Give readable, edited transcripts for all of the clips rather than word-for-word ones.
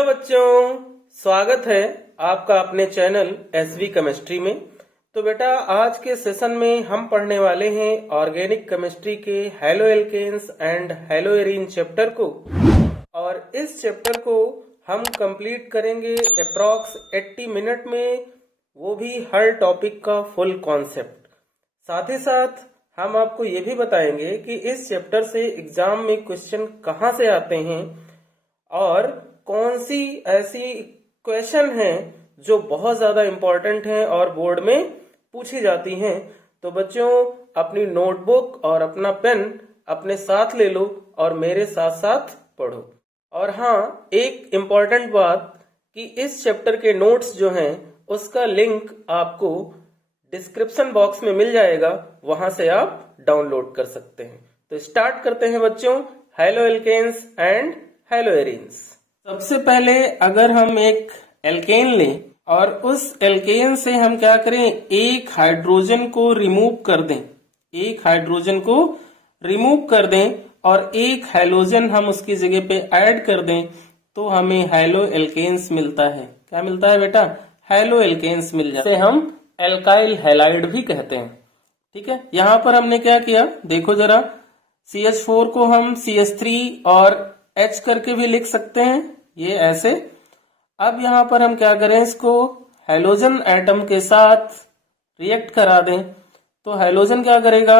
Hello बच्चों, स्वागत है आपका अपने चैनल एसवी केमिस्ट्री में। तो बेटा आज के सेशन में हम पढ़ने वाले हैं ऑर्गेनिक केमिस्ट्री के haloalkanes and haloarene chapter को, और इस चैप्टर को हम कंप्लीट करेंगे अप्रॉक्स 80 मिनट में, वो भी हर टॉपिक का फुल कॉन्सेप्ट। साथ ही साथ हम आपको ये भी बताएंगे कि इस चैप्टर से एग्जाम में क्वेश्चन कहाँ से आते हैं और कौन सी ऐसी क्वेश्चन हैं जो बहुत ज्यादा इम्पोर्टेंट हैं और बोर्ड में पूछी जाती हैं। तो बच्चों अपनी नोटबुक और अपना पेन अपने साथ ले लो और मेरे साथ साथ पढ़ो। और हाँ, एक इम्पॉर्टेंट बात कि इस चैप्टर के नोट्स जो हैं उसका लिंक आपको डिस्क्रिप्शन बॉक्स में मिल जाएगा, वहां से आप डाउनलोड कर सकते हैं। तो स्टार्ट करते हैं बच्चों, haloalkanes and haloarenes. सबसे पहले अगर हम एक एल्केन लें और उस एल्केन से हम क्या करें, एक हाइड्रोजन को रिमूव कर दें, एक हाइड्रोजन को रिमूव कर दें और एक हैलोजन हम उसकी जगह पे ऐड कर दें, तो हमें हेलो एल्केन्स मिलता है। क्या मिलता है बेटा? हेलो एल्केन्स मिल जाते हैं। हम एल्काइल हैलाइड भी कहते हैं। ठीक है, यहां पर हमने क्या किया देखो जरा, CH4 को हम CH3 और H करके भी लिख सकते हैं, ये ऐसे। अब यहां पर हम क्या करें, इसको हैलोजन एटम के साथ रिएक्ट करा दें, तो हैलोजन क्या करेगा,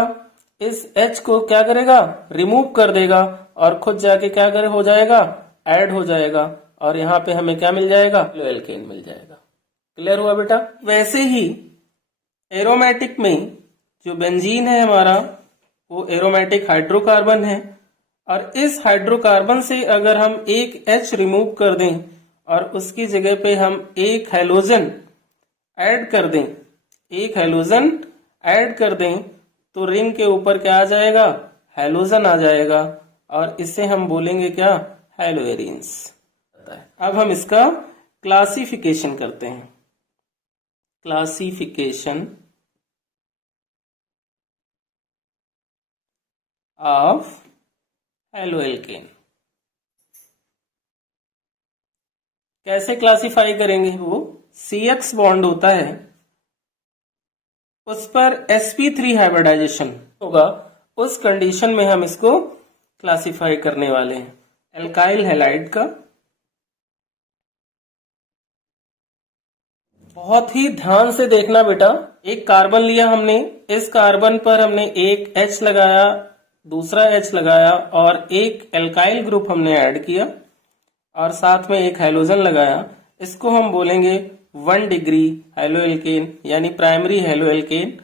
इस H को क्या करेगा, रिमूव कर देगा और खुद जाके क्या करे हो जाएगा, ऐड हो जाएगा, और यहाँ पे हमें क्या मिल जाएगा, हेलो एल्केन मिल जाएगा। क्लियर हुआ बेटा? वैसे ही एरोमेटिक में जो बेंजीन है हमारा, वो एरोमेटिक हाइड्रोकार्बन है, और इस हाइड्रोकार्बन से अगर हम एक H रिमूव कर दें और उसकी जगह पे हम एक हैलोजन ऐड कर दें, एक हैलोजन ऐड कर दें, तो रिंग के ऊपर क्या आ जाएगा, हैलोजन आ जाएगा, और इससे हम बोलेंगे क्या, हेलो एरीन्स। अब हम इसका क्लासिफिकेशन करते हैं। Classification of halo alkane. कैसे क्लासिफाई करेंगे, वो CX बॉन्ड होता है, उस पर sp3 हाइब्रिडाइजेशन होगा, उस कंडीशन में हम इसको क्लासिफाई करने वाले हैं। एल्काइल हैलाइड का बहुत ही ध्यान से देखना बेटा, एक कार्बन लिया हमने, इस कार्बन पर हमने एक H लगाया, दूसरा H लगाया और एक एल्काइल ग्रुप हमने ऐड किया और साथ में एक हैलोजन लगाया। इसको हम बोलेंगे 1 डिग्री हेलो एल्केन, यानी प्राइमरी हेलो एल्केन।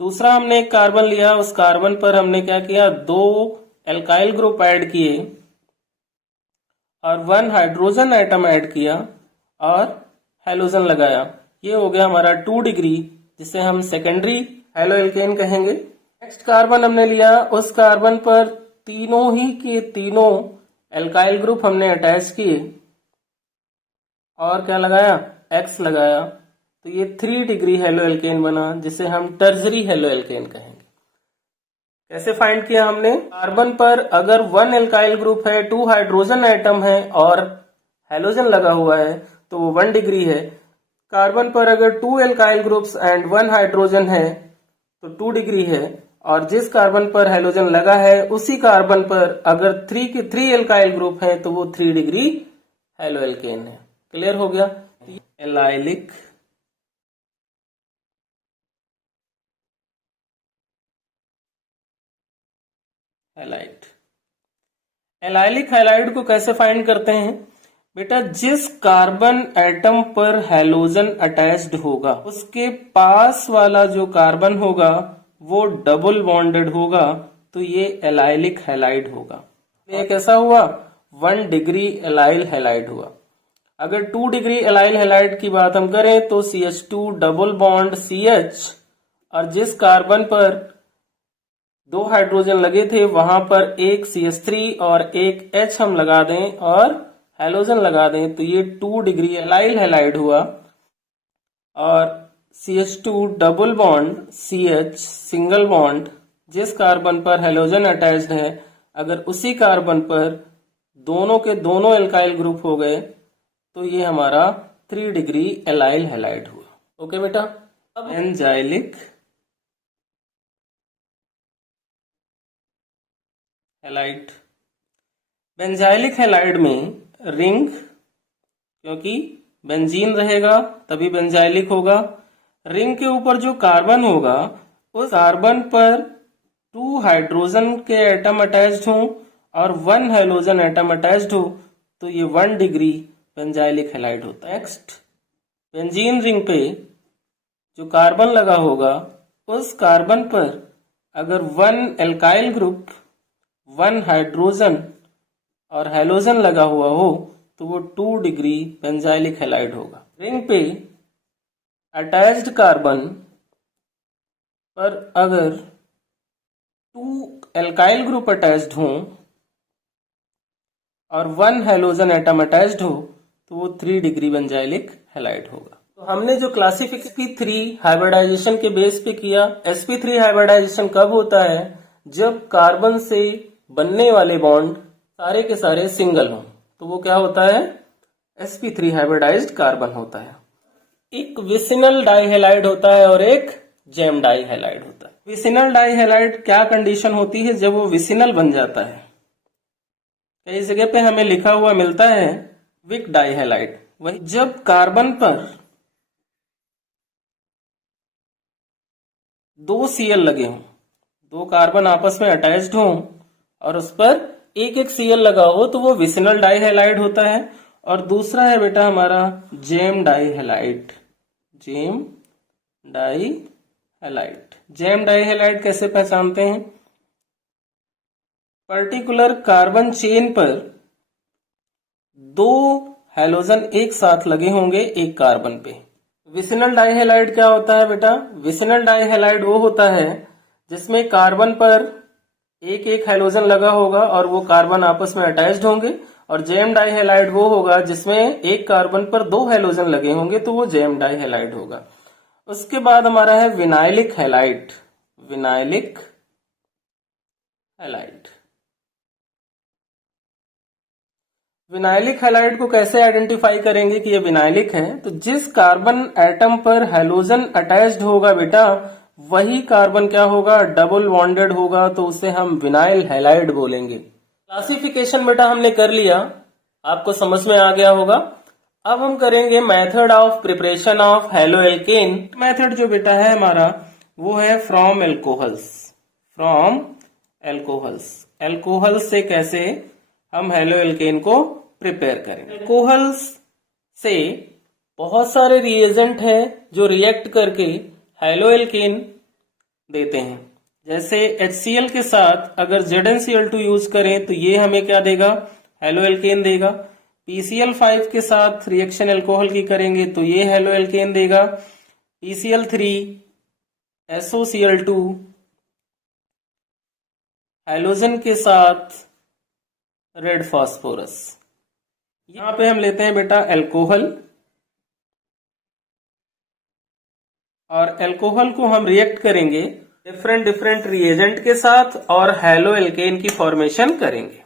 दूसरा हमने एक कार्बन लिया, उस कार्बन पर हमने क्या किया, 2 एल्काइल ग्रुप ऐड किए और 1 हाइड्रोजन एटम ऐड किया और हैलोजन लगाया। ये हो गया हमारा 2 डिग्री, जिसे हम सेकेंडरी हेलो एल्केन कहेंगे। नेक्स्ट कार्बन हमने लिया, उस कार्बन पर तीनों ही के तीनों एल्काइल ग्रुप हमने अटैच किए और क्या लगाया, X लगाया, तो ये 3 डिग्री हेलो एल्केन बना, जिसे हम टर्जरी हेलो एल्केन कहेंगे। कैसे फाइंड किया हमने, कार्बन पर अगर 1 एल्काइल ग्रुप है, 2 हाइड्रोजन एटम है और हैलोजन लगा हुआ है, तो वो 1 डिग्री है। कार्बन पर अगर 2 एल्काइल ग्रुप्स एंड 1 हाइड्रोजन है तो 2 डिग्री है, और जिस कार्बन पर हैलोजन लगा है उसी कार्बन पर अगर 3 के 3 एल्काइल ग्रुप हैं तो वो 3 डिग्री हेलो एल्केन है। क्लियर हो गया? Allylic halide. एलाइलिक हैलाइड को कैसे फाइंड करते हैं बेटा, जिस कार्बन एटम पर हैलोजन अटैच्ड होगा उसके पास वाला जो कार्बन होगा वो डबल बॉन्डेड होगा, तो ये एलाइलिक हैलाइड होगा। ये कैसा हुआ, 1 डिग्री एलाइल हैलाइड हुआ। अगर 2 डिग्री एलाइल हैलाइड की बात हम करें तो CH2 डबल बॉन्ड CH, और जिस कार्बन पर 2 हाइड्रोजन लगे थे वहां पर एक CH3 और एक H हम लगा दें और हैलोजन लगा दें, तो ये 2 डिग्री एलाइल हैलाइड हुआ। और CH2 double bond CH single bond, जिस कार्बन पर हैलोजन अटैच्ड है, अगर उसी कार्बन पर दोनों के दोनों एल्काइल ग्रुप हो गए तो ये हमारा 3 डिग्री एलाइल हैलाइड हुआ। ओके बेटा, अब बेंजाइलिक हैलाइड। बेंजाइलिक हैलाइड में रिंग, क्योंकि बेंजीन रहेगा तभी बेंजाइलिक होगा, रिंग के ऊपर जो कार्बन होगा उस कार्बन पर 2 हाइड्रोजन के एटम अटैच्ड हों और 1 हेलोजन एटम अटैच्ड हो तो ये 1 डिग्री बेंजाइलिक हैलाइड होता है। नेक्स्ट, बेंजीन रिंग पे जो कार्बन लगा होगा उस कार्बन पर अगर 1 एल्काइल ग्रुप, 1 हाइड्रोजन और हेलोजन लगा हुआ हो तो वो 2 डिग्री बेंजाइलिक हैलाइड होगा। रिंग पे अटैच्ड कार्बन पर अगर 2 एल्काइल ग्रुप अटैच्ड हों और 1 हेलोजन एटम अटैच्ड हो तो वो 3 डिग्री बेंजाइलिक हैलाइड होगा। तो हमने जो क्लासिफिकेशन sp3 हाइब्रिडाइजेशन के बेस पे किया, sp3 हाइब्रिडाइजेशन कब होता है? जब कार्बन से बनने वाले बॉन्ड सारे के सारे सिंगल हों, तो वो क्या होता है? sp3 हाइब्रिडाइज्ड कार्बन होता है। एक विसिनल डाइहैलाइड होता है और एक जेम डाइहैलाइड होता है। विसिनल डाइहैलाइड क्या कंडीशन होती है जब वो विसिनल बन जाता है? कई जगह पे हमें लिखा हुआ मिलता है विक डाइहैलाइड। वही जब कार्बन पर 2 Cl लगे हों, 2 कार्बन आपस में अटैच्ड हों और उस पर एक एक Cl लगा हो तो वो विसिनल डाइहैलाइड होता है। और दूसरा है बेटा हमारा जेम डाइहैलाइड। जेम डाइहैलाइड, जेम डाइहैलाइड कैसे पहचानते हैं? पर्टिकुलर कार्बन चेन पर 2 हैलोजन एक साथ लगे होंगे एक कार्बन पे। विसिनल डाइहैलाइड क्या होता है बेटा? विसिनल डाइहैलाइड वो होता है जिसमें कार्बन पर एक एक हैलोजन लगा होगा और वो कार्बन आपस में अटैच्ड होंगे। और जेम डाइहैलाइड वो होगा जिसमें एक कार्बन पर 2 हैलोजन लगे होंगे तो वो जेम डाइहैलाइड होगा। उसके बाद हमारा है vinylic halide. Vinylic halide, vinylic halide को कैसे आइडेंटिफाई करेंगे कि ये विनाइलिक है? तो जिस कार्बन एटम पर हैलोजन अटैच्ड होगा बेटा वही कार्बन क्या होगा? डबल बॉन्डेड होगा, तो उसे हम विनाइल हैलाइड बोलेंगे। क्लासिफिकेशन बेटा हमने कर लिया, आपको समझ में आ गया होगा। अब हम करेंगे method of preparation of haloalkane. Method जो बेटा है हमारा वो है from alcohols. From alcohols, alcohols से कैसे हम हैलो एल्केन को प्रिपेयर करेंगे। एल्कोहल्स से बहुत सारे रिएजेंट हैं जो रिएक्ट करके हैलो एल्केन देते हैं। जैसे HCl के साथ अगर ZnCl2 यूज करें तो ये हमें क्या देगा? हैलो एल्केन देगा। PCl5 के साथ रिएक्शन एल्कोहल की करेंगे तो ये हैलो एल्केन देगा। PCl3 SOCl2 हाइलोजन के साथ रेड फास्फोरस। यहां पे हम लेते हैं बेटा एल्कोहल, और एल्कोहल को हम रिएक्ट करेंगे डिफरेंट डिफरेंट रिएजेंट के साथ और हैलो एल्केन की फॉर्मेशन करेंगे।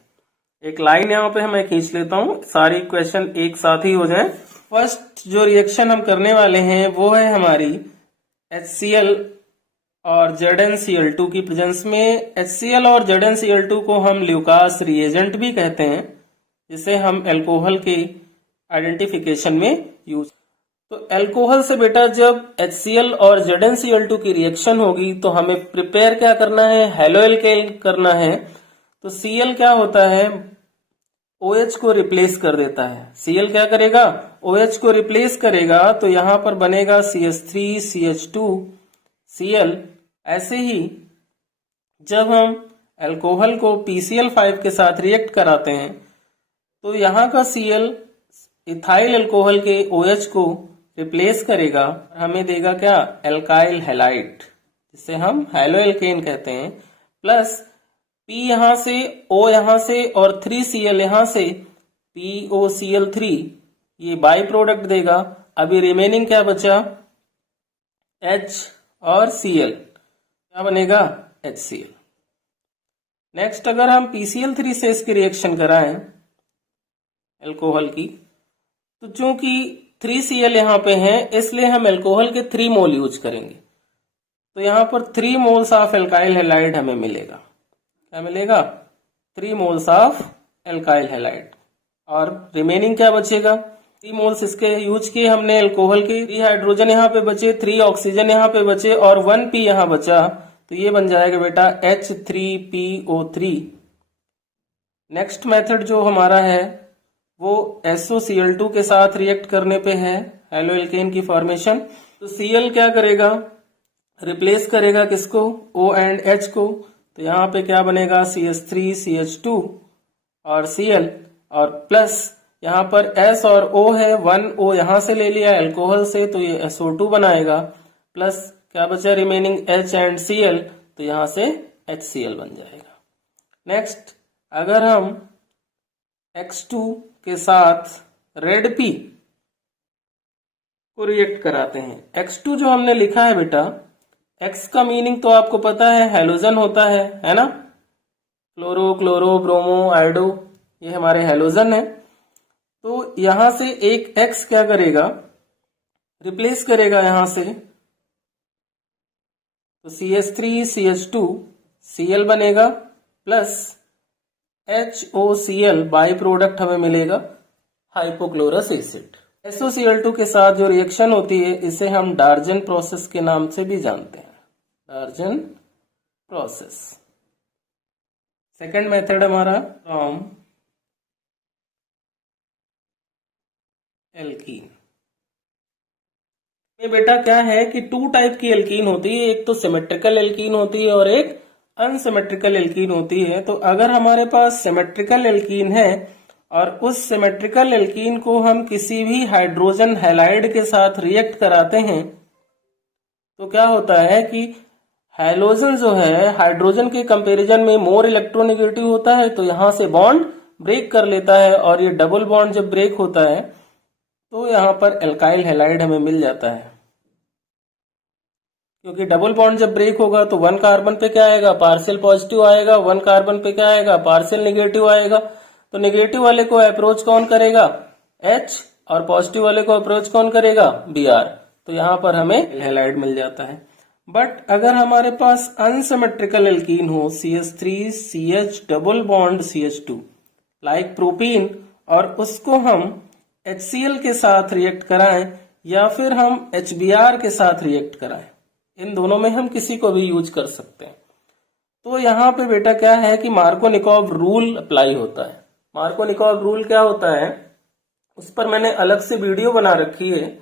एक लाइन यहाँ पे मैं खींच लेता हूं, सारी इक्वेशन एक साथ ही हो जाए। फर्स्ट जो रिएक्शन हम करने वाले हैं वो है हमारी HCl और ZnCl2 की प्रेजेंस में। HCl और ZnCl2 को हम ल्यूकास रिएजेंट भी कहते हैं, जिसे हम एल्कोहल के आइडेंटिफिकेशन में यूज। तो एल्कोहल से बेटा जब HCl और ZnCl2 की रिएक्शन होगी तो हमें प्रिपेयर क्या करना है? हैलो एल्केन करना है। तो Cl क्या होता है? OH को रिप्लेस कर देता है। Cl क्या करेगा? OH को रिप्लेस करेगा, तो यहां पर बनेगा CH3 CH2 Cl। ऐसे ही जब हम एल्कोहल को PCl5 के साथ रिएक्ट कराते हैं तो यहाँ का Cl इथाइल एल्कोहल के OH को रिप्लेस करेगा, हमें देगा क्या? एल्काइल हैलाइड, जिसे हम हैलो एल्केन कहते हैं। प्लस P यहां से, O यहां से और 3Cl यहां से, POCl3 ये बाई प्रोडक्ट देगा। अभी रिमेनिंग क्या बचा? H और Cl, क्या बनेगा? HCl। नेक्स्ट अगर हम PCl3 से इसकी रिएक्शन कराएं एल्कोहल की तो चूंकि 3Cl यहाँ पे है इसलिए हम अल्कोहल के 3 मोल यूज करेंगे। तो यहाँ पर 3 मोल्स ऑफ एल्काइल हैलाइड हमें मिलेगा। क्या मिलेगा? 3 मोल्स ऑफ एल्काइल हैलाइड। और रिमेनिंग क्या बचेगा? 3 मोल्स इसके यूज किए हमने अल्कोहल के, 3 हाइड्रोजन यहाँ पे बचे, 3 ऑक्सीजन यहाँ पे बचे और 1 P यहाँ बचा। तो ये बन जाएगा बेटा H3PO3। नेक्स्ट मेथड जो हमारा है वो SOCl2 के साथ रिएक्ट करने पे है, हेलो एल्केन की फॉर्मेशन। तो Cl क्या करेगा? रिप्लेस करेगा किसको? O एंड H को। तो यहाँ पे क्या बनेगा? CH3CH2 और Cl और प्लस यहाँ पर S और O है, 1 O यहाँ से ले लिया अल्कोहल से तो ये SO2 बनाएगा, प्लस क्या बचा रिमेनिंग H एंड Cl, तो यहाँ से HCl बन जाएगा। नेक्स्ट अगर हम X2 के साथ रेड P को रिएक्ट कराते हैं, X2 जो हमने लिखा है बेटा, X का मीनिंग तो आपको पता है, हैलोजन होता है ना? क्लोरो, क्लोरो, ब्रोमो, आयोडो, ये हमारे हैलोजन है। तो यहां से एक X क्या करेगा? रिप्लेस करेगा यहां से, तो CH3CH2 Cl बनेगा प्लस HOCl बाई प्रोडक्ट हमें मिलेगा हाइपोक्लोरस एसिड। SOCl2 के साथ जो रिएक्शन होती है इसे हम डार्जन प्रोसेस के नाम से भी जानते हैं, डार्जन प्रोसेस। सेकेंड मेथड हमारा फ्रॉम एल्कीन में बेटा क्या है कि 2 टाइप की एल्कीन होती है, एक तो सिमेट्रिकल एल्कीन होती है और एक अनसिमेट्रिकल एल्कीन होती है। तो अगर हमारे पास सिमेट्रिकल एल्कीन है और उस सिमेट्रिकल एल्कीन को हम किसी भी हाइड्रोजन हैलाइड के साथ रिएक्ट कराते हैं तो क्या होता है कि हैलोजन जो है हाइड्रोजन के कंपैरिजन में मोर इलेक्ट्रोनेगेटिव होता है, तो यहां से बॉन्ड ब्रेक कर लेता है और ये डबल बॉन्ड जब ब्रेक होता है तो यहां पर एल्काइल हैलाइड हमें मिल जाता है। क्योंकि डबल बॉन्ड जब ब्रेक होगा तो 1 कार्बन पे क्या आएगा? पार्शियल पॉजिटिव आएगा, 1 कार्बन पे क्या आएगा? पार्शियल नेगेटिव आएगा। तो नेगेटिव वाले को अप्रोच कौन करेगा? H, और पॉजिटिव वाले को अप्रोच कौन करेगा? Br। तो यहां पर हमें हैलाइड मिल जाता है। बट अगर हमारे पास अनसिमेट्रिकल एल्कीन हो, CH3CH double bond CH2 like propene, और उसको हम HCl के साथ रिएक्ट कराएं या फिर हम HBr के साथ रिएक्ट कराएं, इन दोनों में हम किसी को भी यूज कर सकते हैं। तो यहाँ पे बेटा क्या है कि मार्कोनिकॉव रूल अप्लाई होता है। मार्कोनिकॉव रूल क्या होता है उस पर मैंने अलग से वीडियो बना रखी है,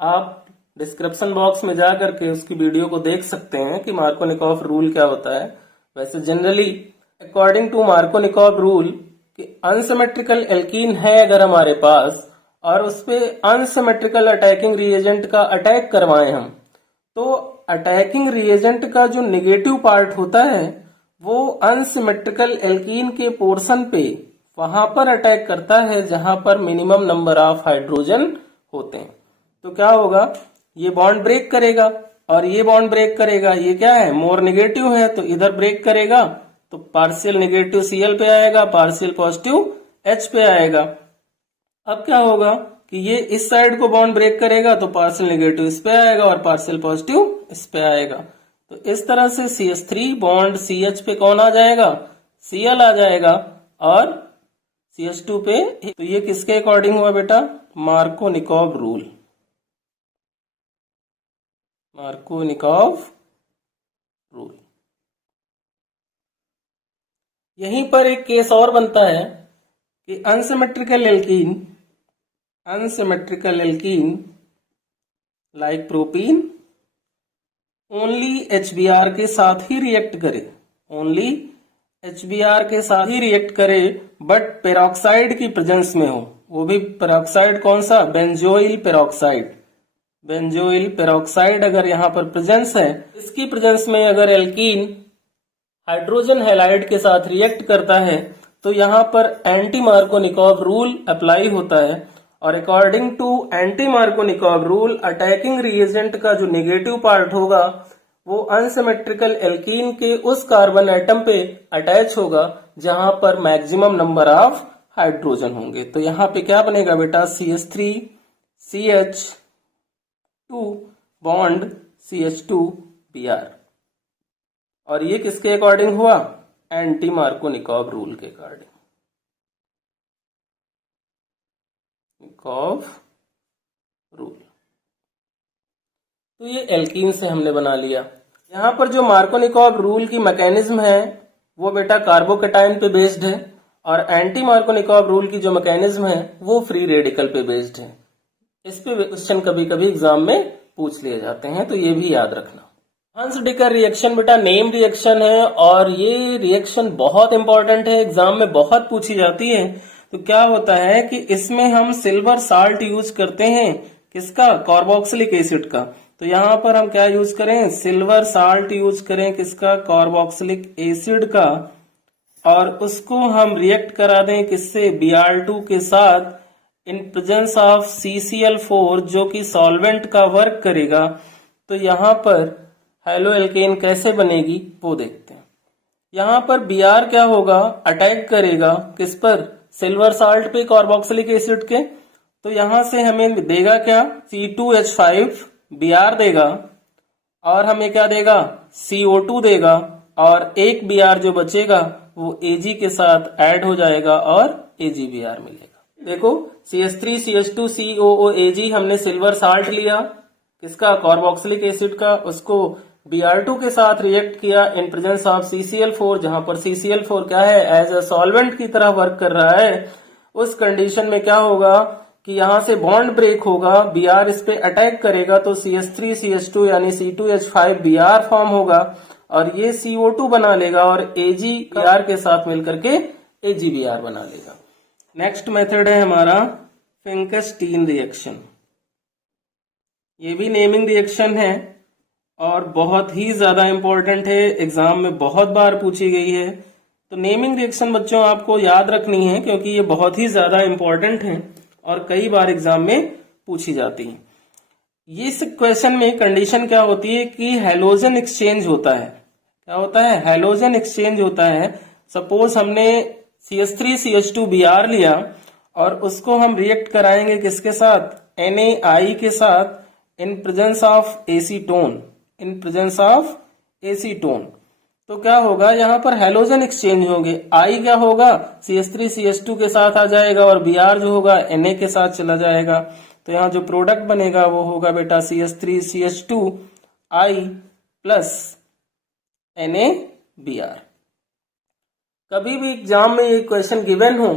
आप डिस्क्रिप्शन बॉक्स में जा करके उसकी वीडियो को देख सकते हैं कि मार्कोनिकॉव रूल क्या होता है। वैसे generally according to Markovnikov rule कि अनसिमेट्रिकल एल्कीन है अगर हमारे पास और उस पे अनसिमेट्रिकल अटैकिंग रिएजेंट का अटैक करवाएं हम, तो अटैकिंग रिएजेंट का जो नेगेटिव पार्ट होता है वो अनसिमेट्रिकल एल्कीन के पोर्शन पे वहां पर अटैक करता है जहां पर मिनिमम नंबर ऑफ हाइड्रोजन होते हैं। तो क्या होगा? ये बॉन्ड ब्रेक करेगा और ये बॉन्ड ब्रेक करेगा, ये क्या है? मोर नेगेटिव है, तो इधर ब्रेक करेगा तो पार्शियल नेगेटिव Cl पे आएगा, पार्शियल पॉजिटिव H पे आएगा। अब क्या होगा कि ये इस साइड को बॉन्ड ब्रेक करेगा तो पार्शियल नेगेटिव इस पे आएगा और पार्शियल पॉजिटिव इस पे आएगा। तो इस तरह से CH3 बॉन्ड CH पे कौन आ जाएगा? Cl आ जाएगा और CH2 पे। तो ये किसके अकॉर्डिंग हुआ बेटा? Markovnikov rule, Markovnikov rule. यहीं पर एक केस और बनता है कि unsymmetrical alkene like propene only HBr के साथ ही रिएक्ट करे, ओनली HBr के साथ ही रिएक्ट करे, बट पेरोक्साइड की प्रेजेंस में हो। वो भी पेरोक्साइड कौन सा? Benzoyl peroxide. बेंजोइल पेरोक्साइड अगर यहाँ पर प्रेजेंस है, इसकी प्रेजेंस में अगर एल्कीन हाइड्रोजन हैलाइड के साथ रिएक्ट करता है तो यहाँ पर एंटी मार्कोनिकॉव रूल अप्लाई होता है। और according to anti Markovnikov rule attacking reagent का जो नेगेटिव पार्ट होगा वो अनसिमेट्रिकल एल्कीन के उस कार्बन एटम पे अटैच होगा जहां पर मैक्सिमम नंबर ऑफ हाइड्रोजन होंगे। तो यहाँ पे क्या बनेगा बेटा, CH3 CH2 bond CH2 Br। और ये किसके अकॉर्डिंग हुआ, एंटी मार्कोनिकॉव रूल के अकॉर्डिंग, निकॉव रूल। तो ये एल्कीन से हमने बना लिया। यहाँ पर जो मार्कोनिकॉव रूल की मैकेनिज्म है वो बेटा कार्बोकेटाइन पे बेस्ड है, और एंटी मार्कोनिकॉव रूल की जो मैकेनिज्म है वो फ्री रेडिकल पे बेस्ड है। इस पे क्वेश्चन कभी कभी एग्जाम में पूछ लिए जाते हैं, तो ये भी याद रखना। हंस डिकर रिएक्शन बेटा नेम रिएक्शन है, और ये रिएक्शन बहुत इंपॉर्टेंट है, एग्जाम में बहुत पूछी जाती है। तो क्या होता है कि इसमें हम सिल्वर साल्ट यूज करते हैं, किसका, कार्बोक्सिलिक एसिड का। तो यहाँ पर हम क्या यूज करें, सिल्वर साल्ट यूज करें, किसका, कार्बोक्सिलिक एसिड का, और उसको हम रिएक्ट करा दें किससे, Br2 के साथ, इन प्रेजेंस ऑफ CCl4 जो कि सॉल्वेंट का वर्क करेगा। तो यहाँ पर हेलो एल्केन कैसे बनेगी वो देखते हैं। यहाँ पर Br क्या होगा, अटैक करेगा किस पर, सिल्वर साल्ट पे, कार्बोक्सिलिक एसिड के। तो यहां से हमें देगा क्या, C2H5 Br देगा, और हमें क्या देगा, CO2 देगा, और एक Br जो बचेगा वो Ag के साथ ऐड हो जाएगा और AgBr मिलेगा। देखो CH3 CH2 COOAg हमने सिल्वर साल्ट लिया, किसका, कार्बोक्सिलिक एसिड का, उसको Br2 के साथ रिएक्ट किया इन प्रेजेंस ऑफ CCl4, जहां पर CCl4 क्या है, एज ए सॉल्वेंट की तरह वर्क कर रहा है। उस कंडीशन में क्या होगा कि यहां से बॉन्ड ब्रेक होगा, Br इस पे अटैक करेगा, तो CH3 CH2 यानी C2H5 Br फॉर्म होगा, और ये CO2 बना लेगा, और AgBr के साथ मिलकर के AgBr बना लेगा। नेक्स्ट मेथड है हमारा फिंकस्टीन रिएक्शन। ये भी नेमिंग रिएक्शन है और बहुत ही ज्यादा इंपॉर्टेंट है, एग्जाम में बहुत बार पूछी गई है। तो नेमिंग रिएक्शन बच्चों आपको याद रखनी है, क्योंकि ये बहुत ही ज्यादा इंपॉर्टेंट है और कई बार एग्जाम में पूछी जाती है। ये इस क्वेश्चन में कंडीशन क्या होती है कि हैलोजन एक्सचेंज होता है। क्या होता है, हैलोजन एक्सचेंज होता है। सपोज हमने CH3 CH2 Br लिया, और उसको हम रिएक्ट कराएंगे किसके साथ, NaI के साथ, इन presence of acetone, in presence of acetone. तो क्या होगा, यहाँ पर हैलोजन एक्सचेंज होंगे। I क्या होगा, CH3 CH2 के साथ आ जाएगा, और Br जो होगा Na के साथ चला जाएगा। तो यहाँ जो प्रोडक्ट बनेगा वो होगा बेटा CH3 CH2 I plus NaBr। कभी भी एग्जाम में ये क्वेश्चन गिवन हो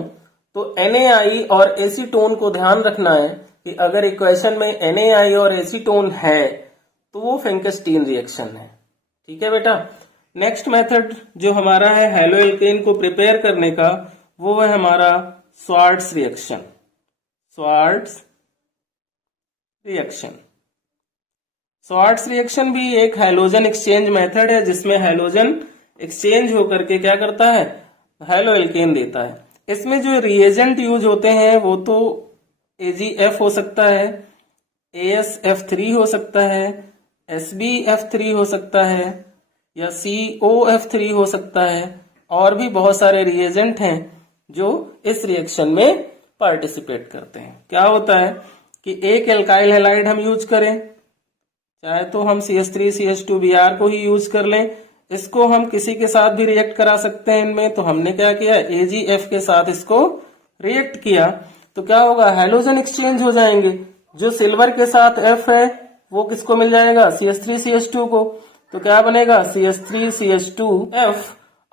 तो NaI और एसीटोन को ध्यान रखना है कि अगर इक्वेशन में NaI और एसीटोन है तो वो फिंकस्टीन रिएक्शन है। ठीक है बेटा। नेक्स्ट मेथड जो हमारा है हेलो एल्केन को प्रिपेयर करने का, वो है हमारा Swarts reaction. Swarts reaction, Swarts reaction भी एक हैलोजन एक्सचेंज मेथड है, जिसमें हैलोजन एक्सचेंज होकर के क्या करता है, हेलो एल्केन देता है। इसमें जो रिएजेंट यूज होते हैं वो तो AgF हो सकता है, AsF3 हो सकता है, SbF3 हो सकता है, या COF3 हो सकता है, और भी बहुत सारे रिएजेंट हैं जो इस रिएक्शन में पार्टिसिपेट करते हैं। क्या होता है कि एक एल्काइल हैलाइड हम यूज करें, चाहे तो हम CH3 CH2 Br को ही यूज कर लें, इसको हम किसी के साथ भी रिएक्ट करा सकते हैं इनमें। तो हमने क्या किया, AgF के साथ इसको रिएक्ट किया, तो क्या होगा, हैलोजन एक्सचेंज हो जाएंगे। जो सिल्वर के साथ F है वो किसको मिल जाएगा, CH3 CH2 को। तो क्या बनेगा, CH3 CH2F,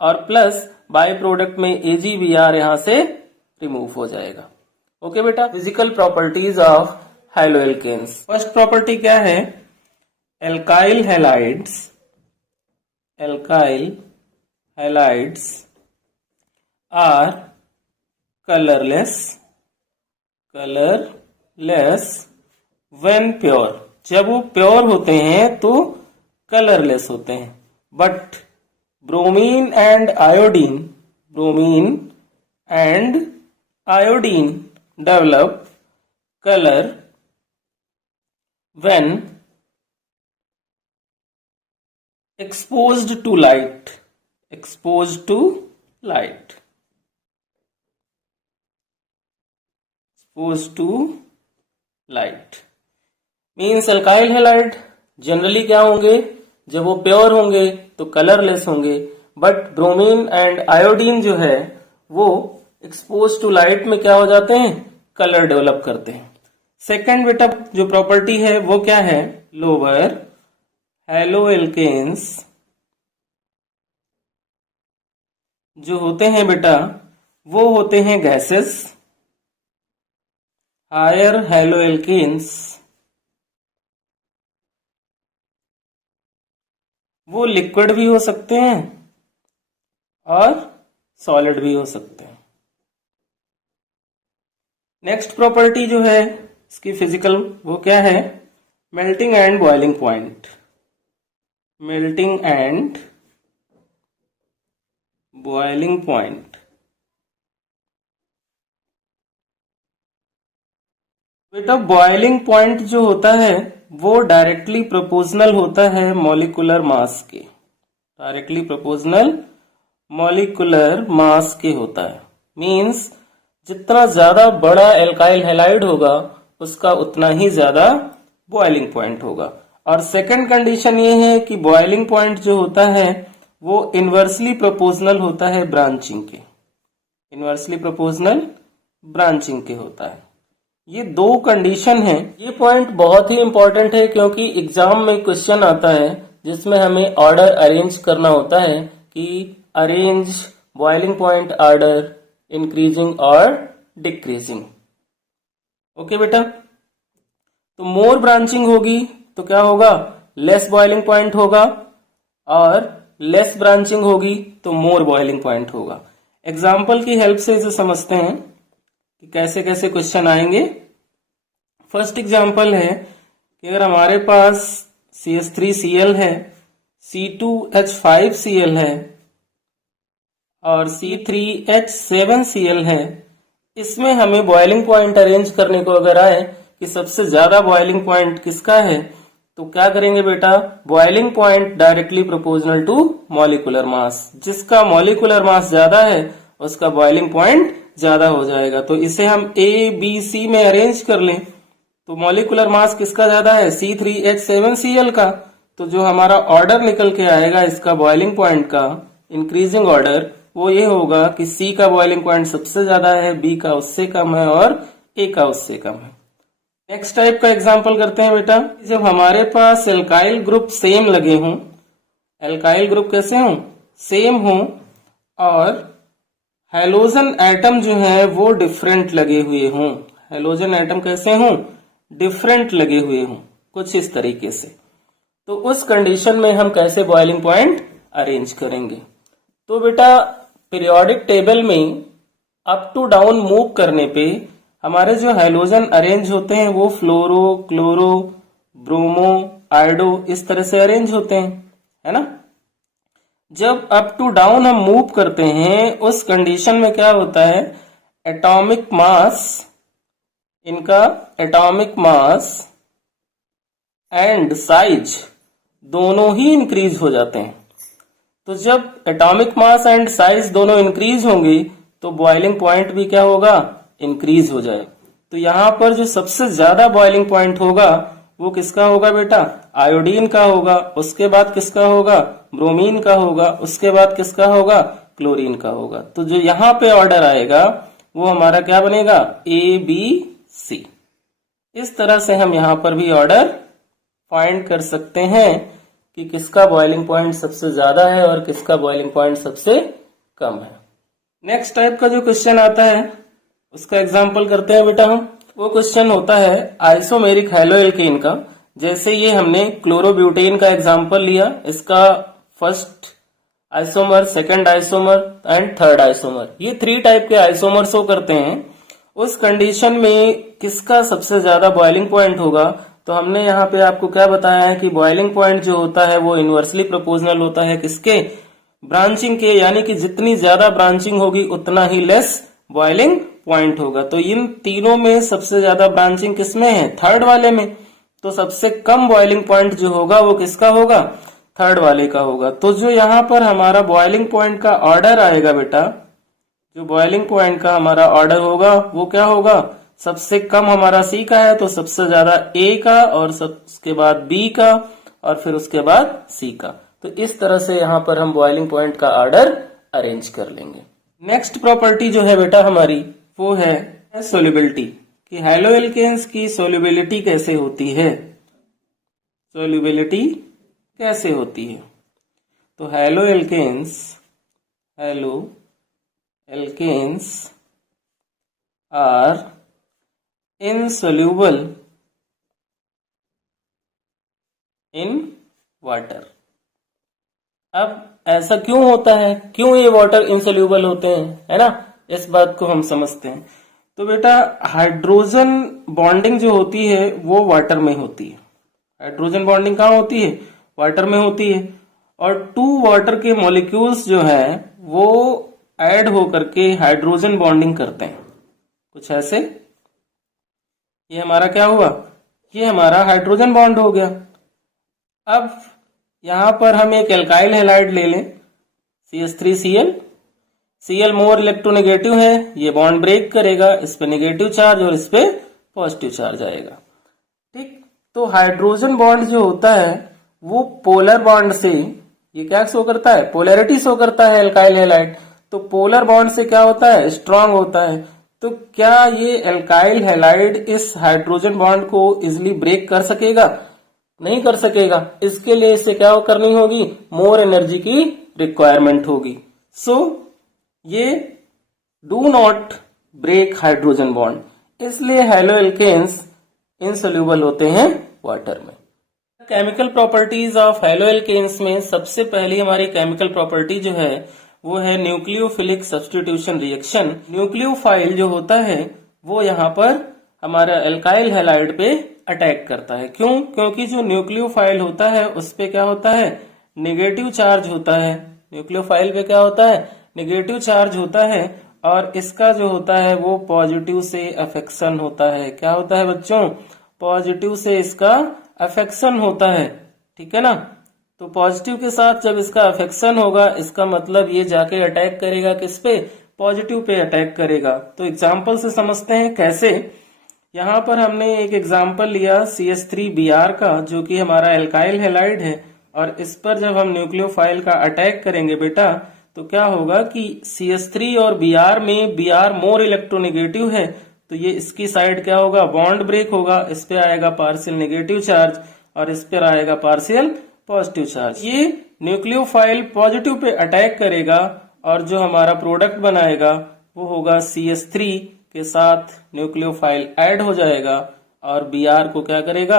और प्लस बाय प्रोडक्ट में AgBr यहां से रिमूव हो जाएगा। ओके बेटा। Physical properties of halo alkanes. First property क्या है, alkyl halides, alkyl halides are colourless, colourless when pure. जब वो प्योर होते हैं तो कलरलेस होते हैं। But bromine and iodine, bromine and iodine develop colour when exposed to light, exposed to light। Expose to light. Means alkyl halide generally क्या होंगे, जब वो प्योर होंगे तो कलरलेस होंगे, बट ब्रोमीन एंड आयोडीन जो है वो एक्सपोज टू लाइट में क्या हो जाते हैं, कलर डेवलप करते हैं। सेकंड बेटा जो प्रॉपर्टी है वो क्या है, लोअर हैलो एल्केन्स जो होते हैं बेटा वो होते हैं गैसेस, हायर हैलो एल्केन्स वो लिक्विड भी हो सकते हैं और सॉलिड भी हो सकते हैं। नेक्स्ट प्रॉपर्टी जो है इसकी फिजिकल वो क्या है, melting and boiling point. Melting and boiling point बेटा बॉइलिंग पॉइंट जो होता है वो डायरेक्टली प्रोपोर्शनल होता है मॉलिक्यूलर मास के, डायरेक्टली प्रोपोर्शनल मॉलिक्यूलर मास के होता है। मींस जितना ज्यादा बड़ा एल्काइल हैलाइड होगा उसका उतना ही ज्यादा बॉइलिंग पॉइंट होगा। और सेकंड कंडीशन ये है कि बॉइलिंग पॉइंट जो होता है वो इनवर्सली प्रोपोर्शनल होता है ब्रांचिंग के, इनवर्सली प्रोपोर्शनल ब्रांचिंग के होता है। ये दो कंडीशन है। ये पॉइंट बहुत ही इंपॉर्टेंट है क्योंकि एग्जाम में क्वेश्चन आता है जिसमें हमें ऑर्डर अरेंज करना होता है कि arrange boiling point order increasing और डिक्रीजिंग। ओके बेटा, तो मोर ब्रांचिंग होगी तो क्या होगा, लेस बॉइलिंग पॉइंट होगा, और लेस ब्रांचिंग होगी तो मोर बॉइलिंग पॉइंट होगा। एग्जाम्पल की हेल्प से इसे समझते हैं कि कैसे कैसे क्वेश्चन आएंगे। फर्स्ट एग्जाम्पल है कि अगर हमारे पास CH3Cl है, C2H5Cl है और C3H7Cl है, इसमें हमें बॉइलिंग पॉइंट अरेंज करने को अगर आए कि सबसे ज्यादा बॉइलिंग पॉइंट किसका है, तो क्या करेंगे बेटा, boiling point directly proportional to molecular mass. जिसका मॉलिक्यूलर मास ज्यादा है उसका बॉइलिंग पॉइंट ज्यादा हो जाएगा। तो इसे हम ABC में अरेंज कर लें तो मॉलिक्यूलर मास किसका ज्यादा है, C3H7Cl का। तो जो हमारा ऑर्डर निकल के आएगा इसका बॉइलिंग पॉइंट का इंक्रीजिंग ऑर्डर वो ये होगा कि C का बॉइलिंग पॉइंट सबसे ज्यादा है, B का उससे कम है और A का उससे कम है। नेक्स्ट टाइप का एग्जांपल करते हैं बेटा, जब हमारे पास एल्काइल ग्रुप सेम लगे हों, एल्काइल ग्रुप कैसे हों, सेम हों, और हैलोजन एटम जो है वो डिफरेंट लगे हुए हों, हैलोजन एटम कैसे हों, डिफरेंट लगे हुए हों, कुछ इस तरीके से, तो उस कंडीशन में हम कैसे बॉइलिंग पॉइंट अरेंज करेंगे। तो बेटा पीरियोडिक टेबल में अप टू डाउन मूव करने पे हमारे जो हैलोजन अरेंज होते हैं वो फ्लोरो, क्लोरो, ब्रोमो, आयोडो इस तरह से अरेंज होते हैं, है ना। जब अप टू डाउन हम मूव करते हैं उस कंडीशन में क्या होता है, एटॉमिक मास, इनका एटॉमिक मास एंड साइज दोनों ही इंक्रीज हो जाते हैं। तो जब एटॉमिक मास एंड साइज दोनों इंक्रीज होंगे तो बॉइलिंग पॉइंट भी क्या होगा, इंक्रीज हो जाए। तो यहां पर जो सबसे ज्यादा बॉइलिंग पॉइंट होगा वो किसका होगा बेटा, आयोडीन का होगा, उसके बाद किसका होगा, ब्रोमीन का होगा, उसके बाद किसका होगा, क्लोरीन का होगा। तो जो यहाँ पे ऑर्डर आएगा वो हमारा क्या बनेगा, ABC। इस तरह से हम यहाँ पर भी ऑर्डर फाइंड कर सकते हैं कि किसका बॉइलिंग पॉइंट सबसे ज्यादा है और किसका बॉइलिंग पॉइंट सबसे कम है। नेक्स्ट टाइप का जो क्वेश्चन आता है उसका एग्जाम्पल करते हैं बेटा हम। वो क्वेश्चन होता है आइसोमेरिक हैलोएल्केन का। जैसे ये हमने क्लोरोब्यूटेन का एग्जाम्पल लिया, इसका first isomer, second isomer and third isomer, ये 3 टाइप के आइसोमर शो करते हैं। उस कंडीशन में किसका सबसे ज्यादा बॉइलिंग पॉइंट होगा, तो हमने यहाँ पे आपको क्या बताया है कि बॉइलिंग पॉइंट जो होता है वो इनवर्सली प्रोपोर्शनल होता है किसके, ब्रांचिंग के, यानी कि जितनी ज्यादा ब्रांचिंग होगी उतना ही लेस बॉइलिंग पॉइंट होगा। तो इन तीनों में सबसे ज्यादा ब्रांचिंग किसमें है, थर्ड वाले में। तो सबसे कम बॉइलिंग पॉइंट जो होगा वो किसका होगा, थर्ड वाले का होगा। तो जो यहाँ पर हमारा बॉइलिंग पॉइंट का ऑर्डर आएगा बेटा, जो बॉइलिंग पॉइंट का हमारा ऑर्डर होगा वो क्या होगा, सबसे कम हमारा C का है तो सबसे ज्यादा A का, और उसके बाद B का, और फिर उसके बाद C का। तो इस तरह से यहाँ पर हम बॉइलिंग पॉइंट का ऑर्डर अरेंज कर लेंगे। नेक्स्ट प्रॉपर्टी जो है बेटा हमारी वो है सोल्युबिलिटी, कि हैलो एल्केन्स की सोल्युबिलिटी कैसे होती है। सोल्युबिलिटी कैसे होती है, तो halo alkanes are insoluble in water. अब ऐसा क्यों होता है, क्यों ये वाटर इनसोल्यूबल होते हैं, है ना, इस बात को हम समझते हैं। तो बेटा हाइड्रोजन बॉन्डिंग जो होती है वो वाटर में होती है। हाइड्रोजन बॉन्डिंग कहाँ होती है, वाटर में होती है। और टू वाटर के मॉलिक्यूल्स जो है वो ऐड होकर के हाइड्रोजन बॉन्डिंग करते हैं, कुछ ऐसे। ये हमारा क्या हुआ, ये हमारा हाइड्रोजन बॉन्ड हो गया। अब यहां पर हम एक एल्काइल हैलाइड ले लें, CH3Cl। Cl मोर इलेक्ट्रोनेगेटिव है, ये बॉन्ड ब्रेक करेगा, इस पे नेगेटिव चार्ज और इस पे पॉजिटिव चार्ज आएगा। ठीक, तो हाइड्रोजन बॉन्ड जो होता है वो पोलर बॉन्ड से, ये क्या शो करता है, पोलैरिटी शो करता है एल्काइल हैलाइड। तो पोलर बॉन्ड से क्या होता है, स्ट्रांग होता है। तो क्या ये एल्काइल हैलाइड इस हाइड्रोजन बॉन्ड को इजिली ब्रेक कर सकेगा, नहीं कर सकेगा। इसके लिए इसे क्या करनी होगी, मोर एनर्जी की रिक्वायरमेंट होगी। सो ये do not break hydrogen bond, इसलिए हैलो एल्केन्स इनसोल्यूबल होते हैं वाटर में। Chemical properties of halo alkanes में सबसे पहली हमारी केमिकल प्रॉपर्टी जो है वो है न्यूक्लियोफिलिक सब्स्टिट्यूशन रिएक्शन। न्यूक्लियोफाइल जो होता है वो यहाँ पर हमारा एल्काइल हैलाइड पे अटैक करता है। क्यों, क्योंकि जो न्यूक्लियोफाइल होता है उस पे क्या होता है, नेगेटिव चार्ज होता है। न्यूक्लियोफाइल पे क्या होता है, नेगेटिव चार्ज होता है, और इसका जो होता है वो पॉजिटिव से अफेक्शन होता है। क्या होता है बच्चों, पॉजिटिव से इसका अफेक्शन होता है, ठीक है ना। तो पॉजिटिव के साथ जब इसका अफेक्शन होगा, इसका मतलब ये जाके अटैक करेगा किस पे, पॉजिटिव पे अटैक करेगा। तो एग्जाम्पल से समझते हैं कैसे। यहाँ पर हमने एक एग्जाम्पल लिया CH3Br का, जो कि हमारा एल्काइल हैलाइड है, और इस पर जब हम न्यूक्लियोफाइल का अटैक करेंगे बेटा, तो क्या होगा कि CH3 और Br में Br मोर इलेक्ट्रोनेगेटिव है, तो ये इसकी साइड क्या होगा, बॉन्ड ब्रेक होगा, इस पे आएगा पार्शियल नेगेटिव चार्ज और इस पर आएगा पार्शियल पॉजिटिव चार्ज। ये न्यूक्लियोफाइल पॉजिटिव पे अटैक करेगा और जो हमारा प्रोडक्ट बनाएगा वो होगा CH3 के साथ न्यूक्लियोफाइल ऐड हो जाएगा और Br को क्या करेगा,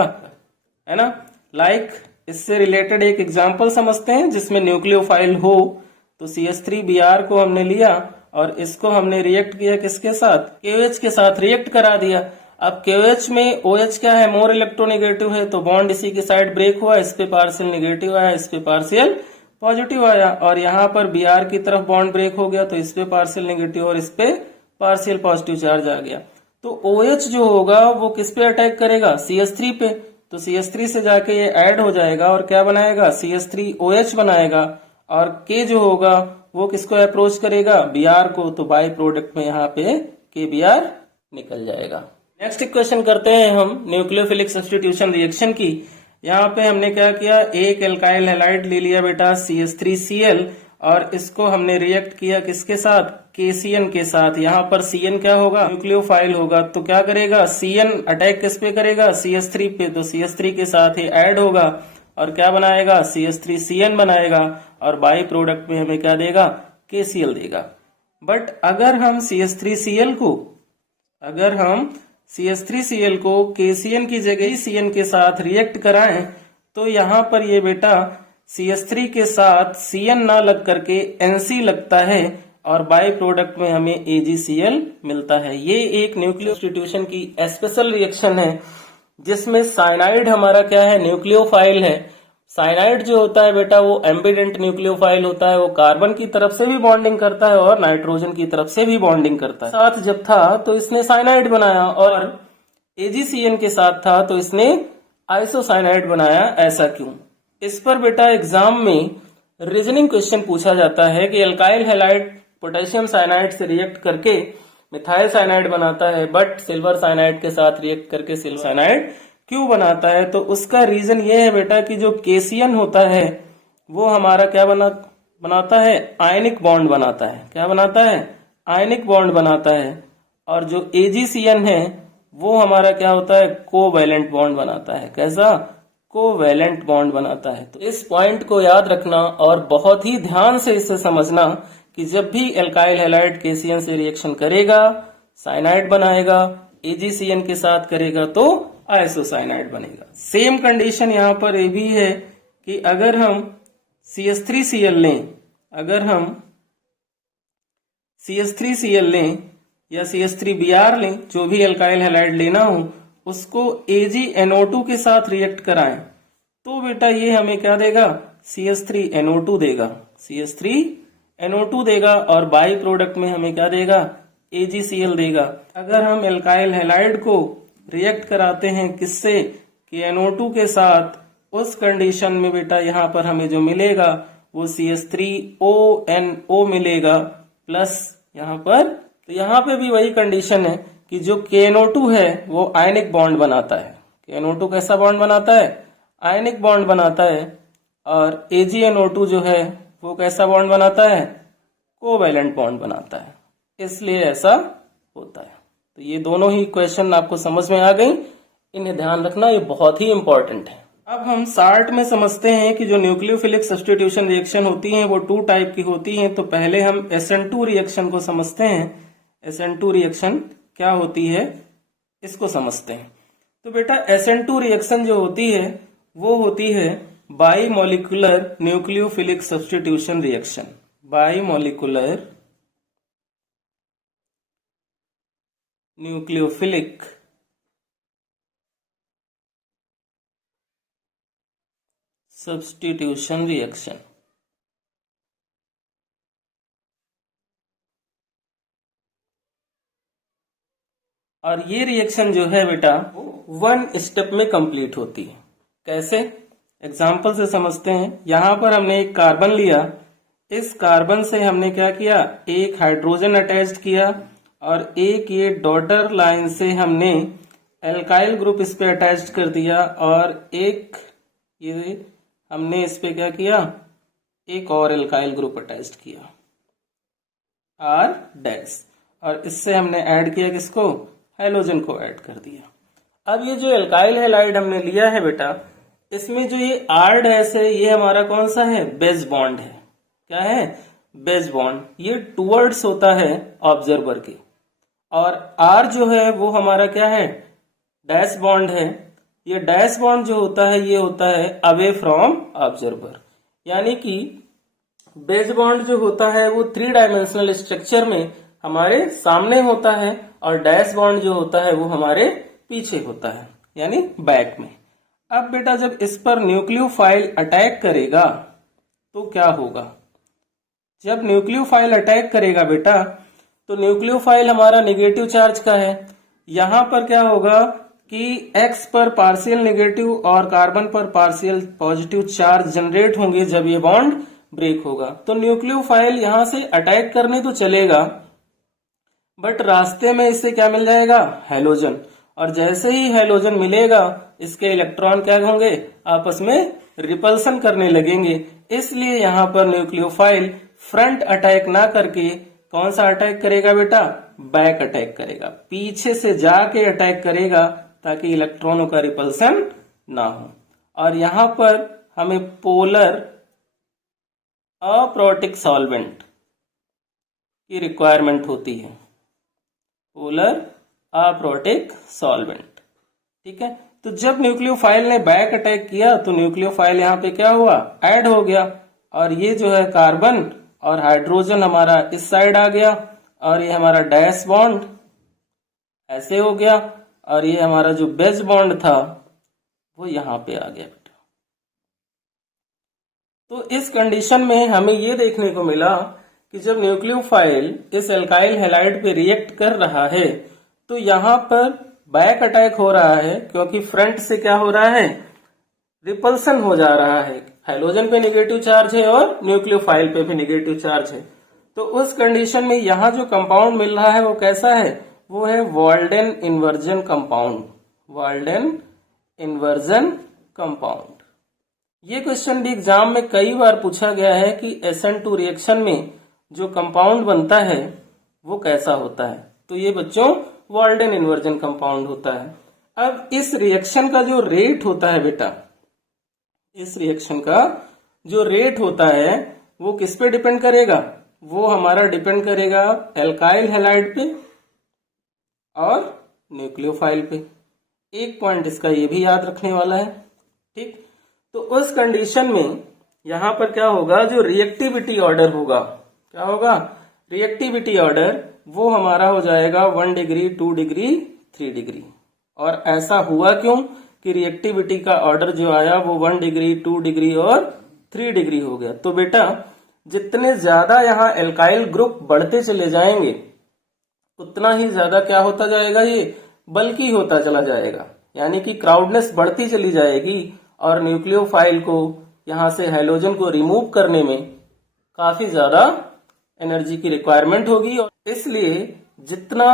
है ना। लाइक इससे रिलेटेड एक एग्जांपल समझते हैं जिसमें न्यूक्लियोफाइल हो। तो CH3Br को हमने लिया और इसको हमने रिएक्ट किया किसके साथ, KOH के साथ रिएक्ट करा दिया। अब KOH में OH क्या है, मोर इलेक्ट्रोनेगेटिव है, तो बॉन्ड इसी की साइड ब्रेक हुआ, इस पे पार्शियल नेगेटिव आया, इस पे पार्शियल पॉजिटिव आया, और यहाँ पर Br की तरफ बॉन्ड ब्रेक हो गया, तो इस पे पार्शियल नेगेटिव और इस पे पार्शियल पॉजिटिव चार्ज आ गया। तो OH जो होगा वो किस पे अटैक करेगा, CH3 पे। तो CH3 से जाके ये ऐड हो जाएगा और क्या बनाएगा, CH3OH बनाएगा, और K जो होगा वो किसको अप्रोच करेगा, Br को। तो बाई प्रोडक्ट में यहाँ पे KBr निकल जाएगा। नेक्स्ट इक्वेशन करते हैं हम न्यूक्लियोफिलिक सब्स्टिट्यूशन रिएक्शन की। यहाँ पे हमने क्या किया, एक एल्काइल हैलाइड ले लिया बेटा CH3Cl, और इसको हमने रिएक्ट किया किसके साथ, KCN के साथ। यहाँ पर CN क्या होगा, न्यूक्लियोफाइल होगा, तो क्या करेगा, CN अटैक किस पे करेगा, CH3 पे। तो CH3 के साथ ही ऐड होगा और क्या बनाएगा, CH3CN बनाएगा, और बाई प्रोडक्ट में हमें क्या देगा, KCl देगा। बट अगर हम CH3Cl को KCN की जगह CN के साथ रिएक्ट कराएं, तो यहाँ पर ये बेटा CH3 के साथ CN ना लग करके NC लगता है, और बाई प्रोडक्ट में हमें AgCl मिलता है। ये एक न्यूक्लियो सब्स्टिट्यूशन की स्पेशल रिएक्शन है जिसमें साइनाइड हमारा क्या है, न्यूक्लियोफाइल है। साइनाइड जो होता है बेटा वो एम्बिडेंट न्यूक्लियोफाइल होता है, वो कार्बन की तरफ से भी बॉन्डिंग करता है और नाइट्रोजन की तरफ से भी बॉन्डिंग करता है। साथ जब था तो इसने साइनाइड बनाया, और AgCN के साथ था तो इसने आइसोसाइनाइड बनाया। ऐसा क्यों, इस पर बेटा एग्जाम में रीजनिंग क्वेश्चन पूछा जाता है कि एल्काइल हैलाइड पोटेशियम साइनाइड से रिएक्ट करके मिथाइल साइनाइड बनाता है, बट सिल्वर साइनाइड के साथ रिएक्ट करके सिल्वर साइनाइड क्यों बनाता है? तो उसका रीजन ये है बेटा कि जो केसीएन होता है वो हमारा क्या बनाता है? आयनिक बॉन्ड बनाता है। क्या बनाता है? आयनिक बॉन्ड बनाता है। और जो एजीसीएन है वो हमारा क्या होता है? कोवैलेंट बॉन्ड बनाता है। कैसा? कोवैलेंट बॉन्ड बनाता है। तो इस पॉइंट को याद रखना और बहुत ही ध्यान से इसे समझना कि जब भी एल्काइल हैलाइड केसीएन से रिएक्शन करेगा, साइनाइड बनाएगा, एजीसीएन के साथ करेगा तो आइसोसाइनाइड बनेगा। सेम कंडीशन यहाँ पर ये भी है कि अगर हम CH3Cl लें, अगर हम CH3Cl लें या CH3Br लें, जो भी एल्काइल हैलाइड लेना हो, उसको AgNO2 के साथ रिएक्ट कराएं तो बेटा ये हमें क्या देगा? CH3NO2 देगा। CH3NO2 देगा और बाई प्रोडक्ट में हमें क्या देगा? AgCl देगा। अगर हम एल्काइल हैलाइड को रिएक्ट कराते हैं किससे? कि NO2 के साथ, उस कंडीशन में बेटा यहाँ पर हमें जो मिलेगा वो CH3ONO मिलेगा प्लस यहाँ पर। तो यहाँ पे भी वही कंडीशन है कि जो KNO2 है वो आयनिक बॉन्ड बनाता है। KNO2 कैसा बॉन्ड बनाता है? आयनिक बॉन्ड बनाता है। और AgNO2 जो है वो कैसा बॉन्ड बनाता है? कोवैलेंट बॉन्ड बनाता है। इसलिए ऐसा होता है। तो ये दोनों ही क्वेश्चन आपको समझ में आ गई, इन्हें ध्यान रखना, ये बहुत ही इंपॉर्टेंट है। अब हम शार्ट में समझते हैं कि जो न्यूक्लियोफिलिक सब्स्टिट्यूशन रिएक्शन होती है वो 2 टाइप की होती हैं। तो पहले हम SN2 रिएक्शन को समझते हैं। SN2 रिएक्शन क्या होती है इसको समझते हैं। तो बेटा SN2 रिएक्शन जो होती है वो होती है bimolecular nucleophilic substitution reaction. Bimolecular nucleophilic substitution reaction. और ये रिएक्शन जो है बेटा 1 स्टेप में कंप्लीट होती है। कैसे? एग्जाम्पल से समझते हैं। यहां पर हमने एक कार्बन लिया, इस कार्बन से हमने क्या किया? एक हाइड्रोजन अटैच्ड किया और एक ये डॉटर लाइन से हमने एल्काइल ग्रुप इस पे अटैच्ड कर दिया और एक ये हमने इस पे क्या किया? एक और एल्काइल ग्रुप अटैच्ड किया R डैश, और इससे हमने ऐड किया किसको? हैलोजन को ऐड कर दिया। अब ये जो एल्काइल हैलाइड हमने लिया है बेटा, इसमें जो ये R डैश है ये हमारा कौन सा है? बेस बॉन्ड है। क्या है? Base bond. ये टुवर्ड्स होता है ऑब्जर्वर के, और R जो है वो हमारा क्या है? डैश बॉन्ड है। ये डैश बॉन्ड जो होता है ये होता है अवे फ्रॉम ऑब्जर्वर। यानी कि बेस बॉन्ड जो होता है वो 3 डायमेंशनल स्ट्रक्चर में हमारे सामने होता है और डैश बॉन्ड जो होता है वो हमारे पीछे होता है, यानी बैक में। अब बेटा जब इस पर न्यूक्लियोफाइल अटैक करेगा तो क्या होगा? जब न्यूक्लियोफाइल अटैक करेगा बेटा तो न्यूक्लियोफाइल हमारा नेगेटिव चार्ज का है। यहां पर क्या होगा कि X पर पार्शियल नेगेटिव और कार्बन पर पार्शियल पॉजिटिव चार्ज जनरेट होंगे जब ये बॉन्ड ब्रेक होगा। तो न्यूक्लियोफाइल यहां से अटैक करने तो चलेगा, बट रास्ते में इससे क्या मिल जाएगा? हैलोजन। और जैसे ही हैलोजन मिलेगा इसके इलेक्ट्रॉन क्या होंगे? आपस में रिपल्सन करने लगेंगे। इसलिए यहाँ पर न्यूक्लियोफाइल फ्रंट अटैक ना करके कौन सा अटैक करेगा बेटा? बैक अटैक करेगा, पीछे से जाके अटैक करेगा ताकि इलेक्ट्रॉनों का रिपल्सन ना हो। और यहां पर हमें पोलर अप्रोटिक सॉल्वेंट की रिक्वायरमेंट होती है। पोलर अप्रोटिक सॉल्वेंट, ठीक है। तो जब न्यूक्लियोफाइल ने बैक अटैक किया तो न्यूक्लियोफाइल यहाँ पे क्या हुआ? ऐड हो गया, और ये जो है कार्बन और हाइड्रोजन हमारा इस साइड आ गया, और ये हमारा डैश बॉन्ड ऐसे हो गया, और ये हमारा जो बेस बॉन्ड था वो यहाँ पे आ गया बेटा। तो इस कंडीशन में हमें ये देखने को मिला कि जब न्यूक्लियोफाइल इस एल्काइल हैलाइड पे रिएक्ट कर रहा है तो यहाँ पर बैक अटैक हो रहा है, क्योंकि फ्रंट से क्या हो रहा है? रिपल्सन हो जा रहा है। हाइड्रोजन पे नेगेटिव चार्ज है और न्यूक्लियोफाइल पे भी नेगेटिव चार्ज है। तो उस कंडीशन में यहाँ जो कंपाउंड मिल रहा है वो कैसा है, वो है Walden inversion compound, Walden inversion compound. ये क्वेश्चन भी एग्जाम में कई बार पूछा गया है कि SN2 रिएक्शन में जो कंपाउंड बनता है वो कैसा होता है। तो ये बच्चों वाल्डेन इन्वर्जन कंपाउंड होता है। अब इस रिएक्शन का जो रेट होता है बेटा, इस रिएक्शन का जो रेट होता है वो किस पे डिपेंड करेगा, वो हमारा डिपेंड करेगा एल्काइल हैलाइड पे और न्यूक्लियोफाइल पे। एक पॉइंट इसका ये भी याद रखने वाला है, ठीक। तो उस कंडीशन में यहां पर क्या होगा, जो रिएक्टिविटी ऑर्डर होगा, क्या होगा, रिएक्टिविटी ऑर्डर वो हमारा हो जाएगा 1 डिग्री, 2 डिग्री, 3 डिग्री। और ऐसा हुआ क्यों कि रिएक्टिविटी का ऑर्डर जो आया वो 1 डिग्री, 2 डिग्री और 3 डिग्री हो गया। तो बेटा जितने ज्यादा यहाँ एल्काइल ग्रुप बढ़ते चले जाएंगे उतना ही ज्यादा क्या होता जाएगा, ये बल्कि होता चला जाएगा, यानी कि क्राउडनेस बढ़ती चली जाएगी और न्यूक्लियोफाइल को यहाँ से हैलोजन को रिमूव करने में काफी ज्यादा एनर्जी की रिक्वायरमेंट होगी। और इसलिए जितना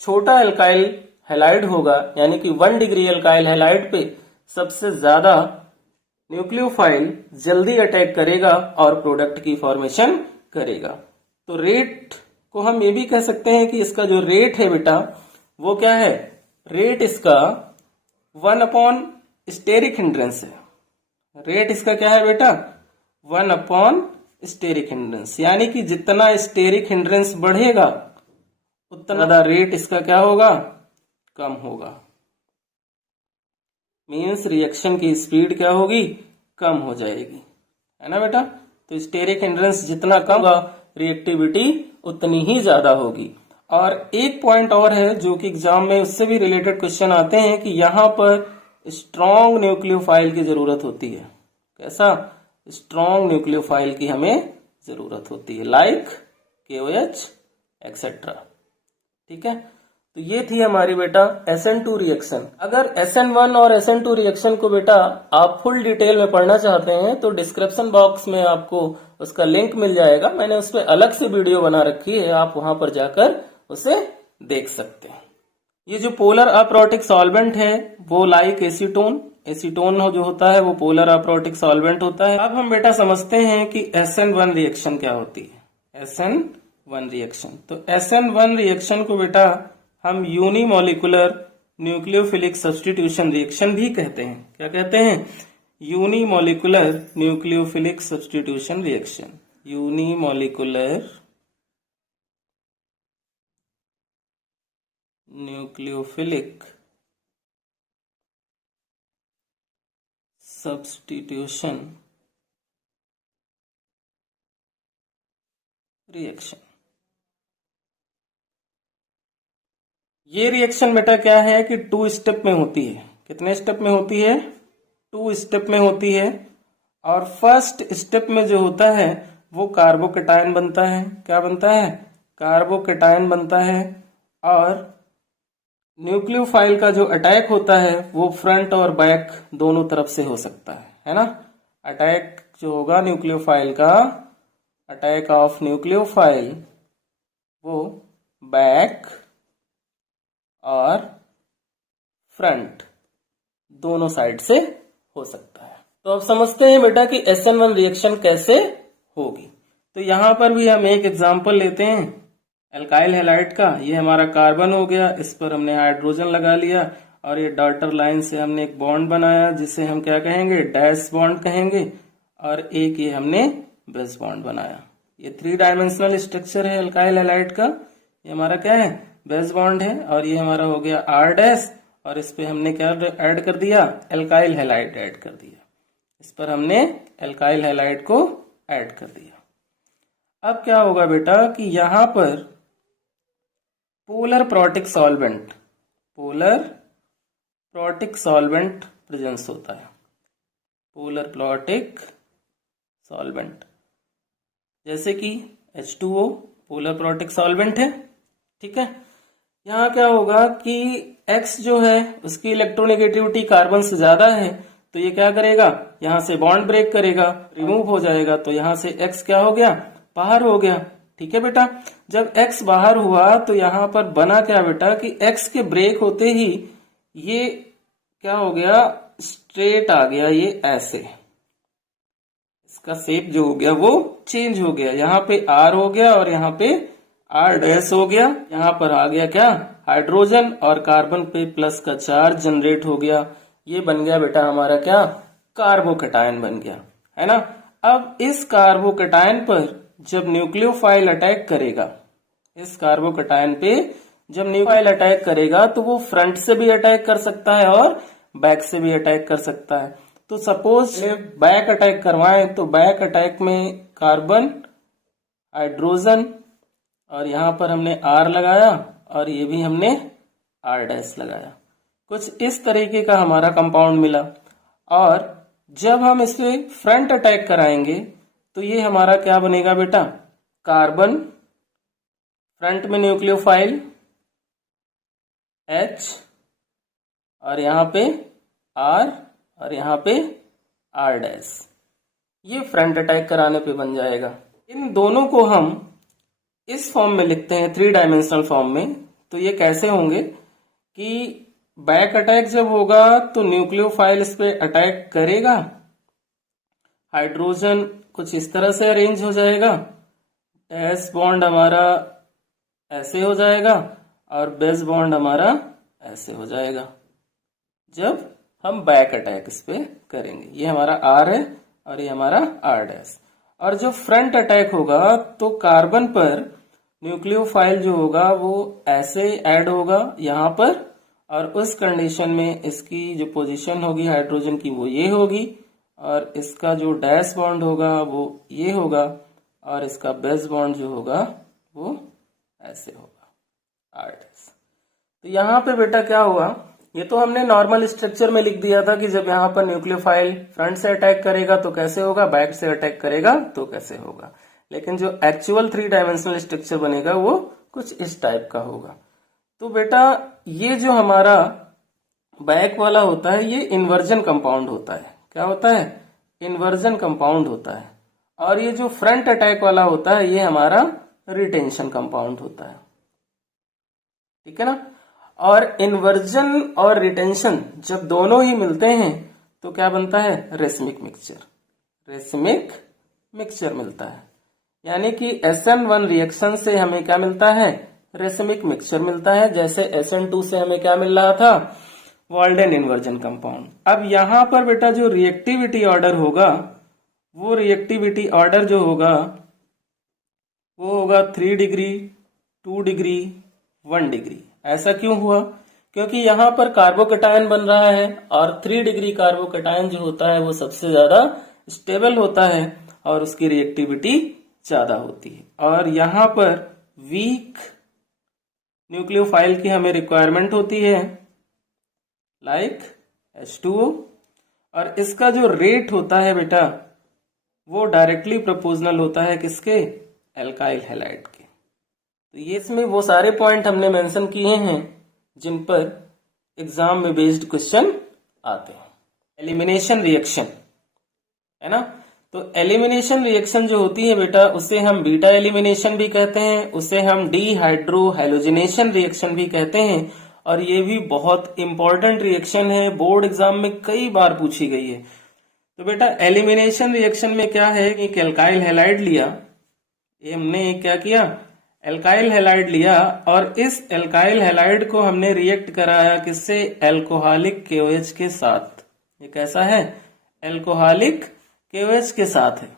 छोटा एल्काइल हैलाइड होगा, यानी कि 1 डिग्री एल्काइल हैलाइड पे सबसे ज्यादा न्यूक्लियोफाइल जल्दी अटैक करेगा और प्रोडक्ट की फॉर्मेशन करेगा। तो रेट को हम ये भी कह सकते हैं कि इसका जो रेट है बेटा वो क्या है, रेट इसका 1 अपॉन स्टेरिक हिंड्रेंस है। रेट इसका क्या है बेटा, 1 अपॉन स्टेरिक हिंड्रेंस, यानी कि जितना स्टेरिक हिंड्रेंस बढ़ेगा उतना ज्यादा रेट इसका क्या होगा, कम होगा। मीन्स रिएक्शन की स्पीड क्या होगी, कम हो जाएगी, है ना बेटा। तो स्टेरिक हिंड्रेंस जितना कम होगा रिएक्टिविटी उतनी ही ज्यादा होगी। और एक पॉइंट और है जो कि एग्जाम में उससे भी रिलेटेड क्वेश्चन आते हैं कि यहाँ पर स्ट्रॉन्ग न्यूक्लियोफाइल की जरूरत होती है। कैसा, स्ट्रॉन्ग न्यूक्लियोफाइल की हमें जरूरत होती है, लाइक KOH एक्सेट्रा, ठीक है। तो ये थी हमारी बेटा SN2 रिएक्शन। अगर SN1 और SN2 रिएक्शन को बेटा आप फुल डिटेल में पढ़ना चाहते हैं तो डिस्क्रिप्शन बॉक्स में आपको उसका लिंक मिल जाएगा। मैंने उस पर अलग से वीडियो बना रखी है, आप वहां पर जाकर उसे देख सकते हैं। ये जो पोलर अप्रोटिक सॉल्वेंट है वो लाइक एसीटोन, एसीटोन जो होता है वो पोलर अप्रोटिक सॉल्वेंट होता है। अब हम बेटा समझते हैं कि SN1 रिएक्शन क्या होती है। SN1 रिएक्शन, तो SN1 रिएक्शन को बेटा हम यूनिमोलिकुलर न्यूक्लियोफिलिक सब्स्टिट्यूशन रिएक्शन भी कहते हैं। क्या कहते हैं, unimolecular nucleophilic substitution reaction, unimolecular nucleophilic substitution reaction. ये रिएक्शन बेटा क्या है कि 2 स्टेप में होती है। कितने स्टेप में होती है, 2 स्टेप में होती है। और फर्स्ट स्टेप में जो होता है वो कार्बोकेटायन बनता है। क्या बनता है, कार्बोकेटायन बनता है। और न्यूक्लियोफाइल का जो अटैक होता है वो फ्रंट और बैक दोनों तरफ से हो सकता है ना। अटैक जो होगा न्यूक्लियोफाइल का, अटैक ऑफ न्यूक्लियोफाइल वो बैक और फ्रंट दोनों साइड से हो सकता है। तो अब समझते हैं बेटा कि SN1 रिएक्शन कैसे होगी। तो यहां पर भी हम एक एग्जांपल लेते हैं एल्काइल हैलाइड का। ये हमारा कार्बन हो गया, इस पर हमने हाइड्रोजन लगा लिया और ये डॉटर लाइन से हमने एक बॉन्ड बनाया जिसे हम क्या कहेंगे, डैश बॉन्ड कहेंगे। और एक ये हमने बेस बॉन्ड बनाया। ये 3 डायमेंशनल स्ट्रक्चर है एल्काइल हैलाइड का। ये हमारा क्या है, बेस बॉन्ड है। और ये हमारा हो गया R डैश, और इस पे हमने क्या ऐड कर दिया, एल्काइल हैलाइड ऐड कर दिया। इस पर हमने एल्काइल हैलाइड को ऐड कर दिया। अब क्या होगा बेटा कि यहां पर polar protic solvent, polar protic solvent presence होता है। पोलर प्रोटिक सॉल्वेंट जैसे कि H2O पोलर प्रोटिक सॉल्वेंट है, ठीक है। यहाँ क्या होगा कि X जो है उसकी इलेक्ट्रोनेगेटिविटी कार्बन से ज्यादा है, तो ये क्या करेगा, यहाँ से बॉन्ड ब्रेक करेगा, रिमूव हो जाएगा। तो यहाँ से X क्या हो गया, बाहर हो गया, ठीक है बेटा। जब X बाहर हुआ तो यहाँ पर बना क्या बेटा कि X के ब्रेक होते ही ये क्या हो गया, स्ट्रेट आ गया, ये ऐसे, इसका शेप जो हो गया वो चेंज हो गया। यहाँ पे R हो गया और यहाँ पे R डैश हो गया। यहाँ पर आ गया क्या, हाइड्रोजन, और कार्बन पे प्लस का चार्ज जनरेट हो गया। ये बन गया बेटा हमारा क्या, कार्बोकैटायन बन गया, है ना। अब इस कार्बोकैटायन पर जब न्यूक्लियोफाइल अटैक करेगा, इस कार्बोकैटायन पे जब न्यूक्लियोफाइल अटैक करेगा तो वो फ्रंट से भी अटैक कर सकता है और बैक से भी अटैक कर सकता है। तो सपोज बैक अटैक करवाएं तो बैक अटैक में कार्बन, हाइड्रोजन, और यहाँ पर हमने R लगाया और ये भी हमने R डैश लगाया। कुछ इस तरीके का हमारा कंपाउंड मिला। और जब हम इसे फ्रंट अटैक कराएंगे तो ये हमारा क्या बनेगा बेटा, कार्बन, फ्रंट में न्यूक्लियोफाइल H, और यहाँ पे R, और यहाँ पे R डैश। ये फ्रंट अटैक कराने पे बन जाएगा। इन दोनों को हम इस फॉर्म में लिखते हैं, 3 डायमेंशनल फॉर्म में। तो ये कैसे होंगे कि बैक अटैक जब होगा तो न्यूक्लियोफाइल इस पे अटैक करेगा, हाइड्रोजन कुछ इस तरह से अरेंज हो जाएगा, डैश बॉन्ड हमारा ऐसे हो जाएगा और बेस बॉन्ड हमारा ऐसे हो जाएगा जब हम बैक अटैक इस पे करेंगे। ये हमारा R है और ये हमारा R डैश। और जब फ्रंट अटैक होगा तो कार्बन पर न्यूक्लियोफाइल जो होगा वो ऐसे ऐड होगा यहाँ पर, और उस कंडीशन में इसकी जो पोजीशन होगी हाइड्रोजन की वो ये होगी, और इसका जो डैश बॉन्ड होगा वो ये होगा, और इसका बेस बॉन्ड जो होगा वो ऐसे होगा, R डैश। तो यहाँ पे बेटा क्या हुआ, ये तो हमने नॉर्मल स्ट्रक्चर में लिख दिया था कि जब यहाँ पर न्यूक्लियोफाइल फ्रंट से अटैक करेगा तो कैसे होगा, बैक से अटैक करेगा तो कैसे होगा। लेकिन जो एक्चुअल 3 डायमेंशनल स्ट्रक्चर बनेगा वो कुछ इस टाइप का होगा। तो बेटा ये जो हमारा बैक वाला होता है ये इन्वर्जन कंपाउंड होता है। क्या होता है, इन्वर्जन कंपाउंड होता है। और ये जो फ्रंट अटैक वाला होता है ये हमारा रिटेंशन कंपाउंड होता है, ठीक है ना। और इन्वर्जन और रिटेंशन जब दोनों ही मिलते हैं तो क्या बनता है, रेसिमिक मिक्सचर, रेसिमिक मिक्सचर मिलता है। यानी कि SN1 रिएक्शन से हमें क्या मिलता है, रेसिमिक मिक्सचर मिलता है। जैसे SN2 से हमें क्या मिल रहा था, वाल्डेन इन्वर्जन कंपाउंड। अब यहां पर बेटा जो रिएक्टिविटी ऑर्डर होगा, वो रिएक्टिविटी ऑर्डर जो होगा वो होगा 3 डिग्री, 2 डिग्री, 1 डिग्री। ऐसा क्यों हुआ, क्योंकि यहाँ पर कार्बोकैटायन बन रहा है और 3 डिग्री कार्बोकैटायन जो होता है वो सबसे ज्यादा स्टेबल होता है और उसकी रिएक्टिविटी ज्यादा होती है। और यहाँ पर वीक न्यूक्लियोफाइल की हमें रिक्वायरमेंट होती है, लाइक H2O। और इसका जो रेट होता है बेटा वो डायरेक्टली प्रोपोर्शनल होता है किसके, एल्काइल हैलाइड के। तो ये इसमें वो सारे पॉइंट हमने मेंशन किए हैं जिन पर एग्जाम में बेस्ड क्वेश्चन आते हैं। एलिमिनेशन रिएक्शन है ना, तो एलिमिनेशन रिएक्शन जो होती है बेटा उसे हम बीटा एलिमिनेशन भी कहते हैं, उसे हम डीहाइड्रो हैलोजिनेशन रिएक्शन भी कहते हैं। और ये भी बहुत इंपॉर्टेंट रिएक्शन है, बोर्ड एग्जाम में कई बार पूछी गई है। तो बेटा एलिमिनेशन रिएक्शन में क्या है कि एक एल्काइल हैलाइड लिया, ये हमने क्या किया, एल्काइल हैलाइड लिया, और इस एल्काइल हैलाइड को हमने रिएक्ट कराया किससे, एल्कोहलिक KOH के साथ। ये कैसा है, एल्कोहलिक KOH के साथ है।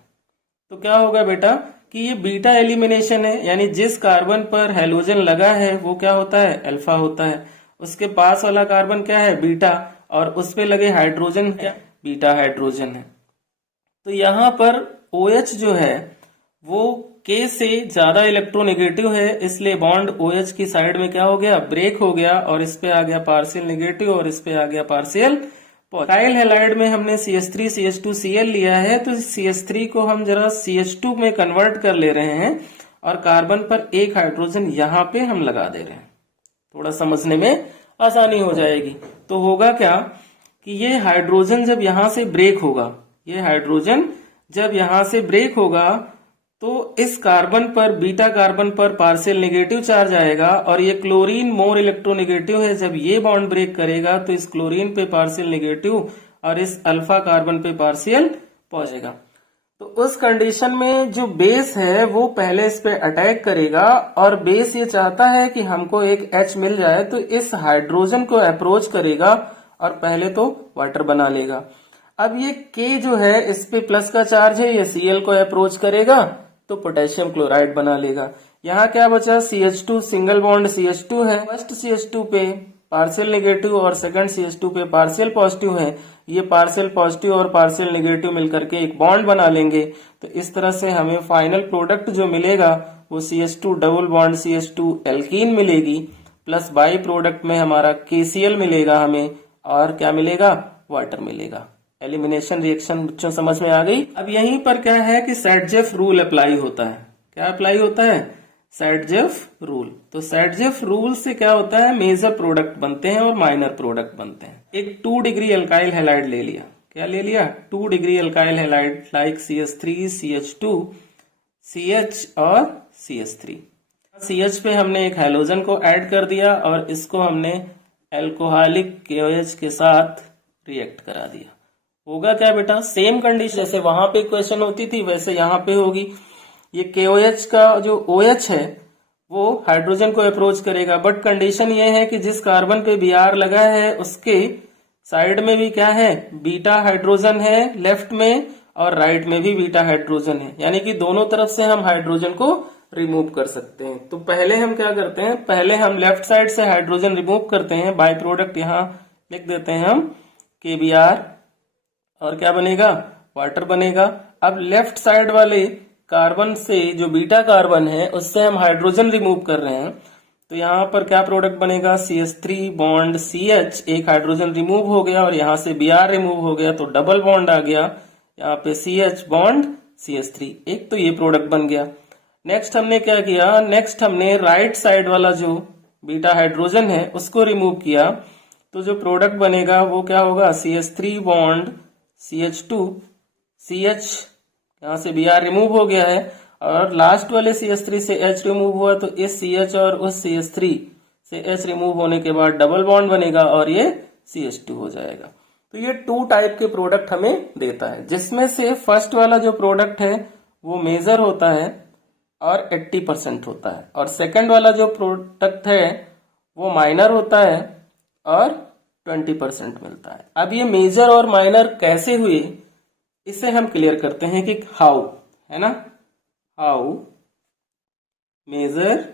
तो क्या होगा बेटा कि ये बीटा एलिमिनेशन है, यानी जिस कार्बन पर हैलोजन लगा है वो क्या होता है, अल्फा होता है। उसके पास वाला कार्बन क्या है, बीटा, और उस पे लगे हाइड्रोजन क्या, बीटा हाइड्रोजन है। तो यहाँ पर OH जो है वो K से ज्यादा इलेक्ट्रोनेगेटिव है, इसलिए बॉन्ड OH की साइड में क्या हो गया, ब्रेक हो गया, और इस पे आ गया पार्शियल नेगेटिव और इस पे आ गया पार्शियल पॉजिटिव। एल्काइल हैलाइड में हमने CH3 CH2 Cl लिया है, तो CH3 को हम जरा CH2 में कन्वर्ट कर ले रहे हैं और कार्बन पर एक हाइड्रोजन यहाँ पे हम लगा दे रहे हैं, थोड़ा समझने में आसानी हो जाएगी। तो होगा क्या कि ये हाइड्रोजन जब यहां से ब्रेक होगा, ये हाइड्रोजन जब यहां से ब्रेक होगा तो इस कार्बन पर, बीटा कार्बन पर पार्शियल नेगेटिव चार्ज आएगा और ये क्लोरीन मोर इलेक्ट्रोनेगेटिव है। जब ये बॉन्ड ब्रेक करेगा तो इस क्लोरीन पे पार्शियल नेगेटिव और इस अल्फा कार्बन पे पार्शियल पहुंचेगा। तो उस कंडीशन में जो बेस है वो पहले इस पे अटैक करेगा और बेस ये चाहता है कि हमको एक H मिल जाए, तो इस हाइड्रोजन को अप्रोच करेगा और पहले तो वाटर बना लेगा। अब ये K जो है इस पे प्लस का चार्ज है, ये Cl को अप्रोच करेगा तो पोटेशियम क्लोराइड बना लेगा। यहाँ क्या बचा, CH2 सिंगल बॉन्ड CH2 है, फर्स्ट CH2 पे पार्शियल नेगेटिव और सेकंड CH2 पे पार्शियल पॉजिटिव है। ये पार्शियल पॉजिटिव और पार्शियल नेगेटिव मिलकर के एक बॉन्ड बना लेंगे। तो इस तरह से हमें फाइनल प्रोडक्ट जो मिलेगा वो CH2 double bond CH2 alkene मिलेगी, प्लस बाई प्रोडक्ट में हमारा KCl मिलेगा हमें, और क्या मिलेगा, वाटर मिलेगा। एलिमिनेशन रिएक्शन बच्चों समझ में आ गई। अब यहीं पर क्या है कि सैडजेफ रूल अप्लाई होता है। क्या अप्लाई होता है, सैडजेफ रूल। तो सैडजेफ रूल से क्या होता है, मेजर प्रोडक्ट बनते हैं और माइनर प्रोडक्ट बनते हैं। एक 2 डिग्री अल्काइल हैलाइड ले लिया, क्या ले लिया, 2 degree alkyl halide like CH3 CH2 CH और CH3। CH पे हमने एक हैलोजन को ऐड कर दिया और इसको हमने एल्कोहलिक KOH के साथ रिएक्ट करा दिया। होगा क्या बेटा, सेम कंडीशन जैसे वहां पे इक्वेशन होती थी वैसे यहाँ पे होगी। ये KOH का जो OH है वो हाइड्रोजन को अप्रोच करेगा, बट कंडीशन ये है कि जिस कार्बन पे Br लगा है उसके साइड में भी क्या है, बीटा हाइड्रोजन है लेफ्ट में और राइट में भी बीटा हाइड्रोजन है, यानी कि दोनों तरफ से हम हाइड्रोजन को रिमूव कर सकते हैं। तो पहले हम क्या करते हैं, पहले हम लेफ्ट साइड से हाइड्रोजन रिमूव करते हैं, बाई प्रोडक्ट यहाँ लिख देते हैं हम KBr, और क्या बनेगा, वाटर बनेगा। अब लेफ्ट साइड वाले कार्बन से जो बीटा कार्बन है उससे हम हाइड्रोजन रिमूव कर रहे हैं, तो यहाँ पर क्या प्रोडक्ट बनेगा, CH3 बॉन्ड CH, एक हाइड्रोजन रिमूव हो गया और यहाँ से Br रिमूव हो गया तो डबल बॉन्ड आ गया, यहाँ पे CH बॉन्ड CH3, एक तो ये प्रोडक्ट बन गया। नेक्स्ट हमने क्या किया, नेक्स्ट हमने राइट साइड वाला जो बीटा हाइड्रोजन है उसको रिमूव किया, तो जो प्रोडक्ट बनेगा वो क्या होगा, CH3 बॉन्ड CH2 CH, यहाँ से Br रिमूव हो गया है और लास्ट वाले CH3 से H रिमूव हुआ, तो इस CH और उस CH3 से H रिमूव होने के बाद डबल बॉन्ड बनेगा और ये CH2 हो जाएगा। तो ये 2 टाइप के प्रोडक्ट हमें देता है, जिसमें से फर्स्ट वाला जो प्रोडक्ट है वो मेजर होता है और 80% होता है, और सेकंड वाला जो प्रोडक्ट है वो माइनर होता है और 20% मिलता है। अब ये मेजर और माइनर कैसे हुए इसे हम क्लियर करते हैं कि हाउ, है ना, हाउ मेजर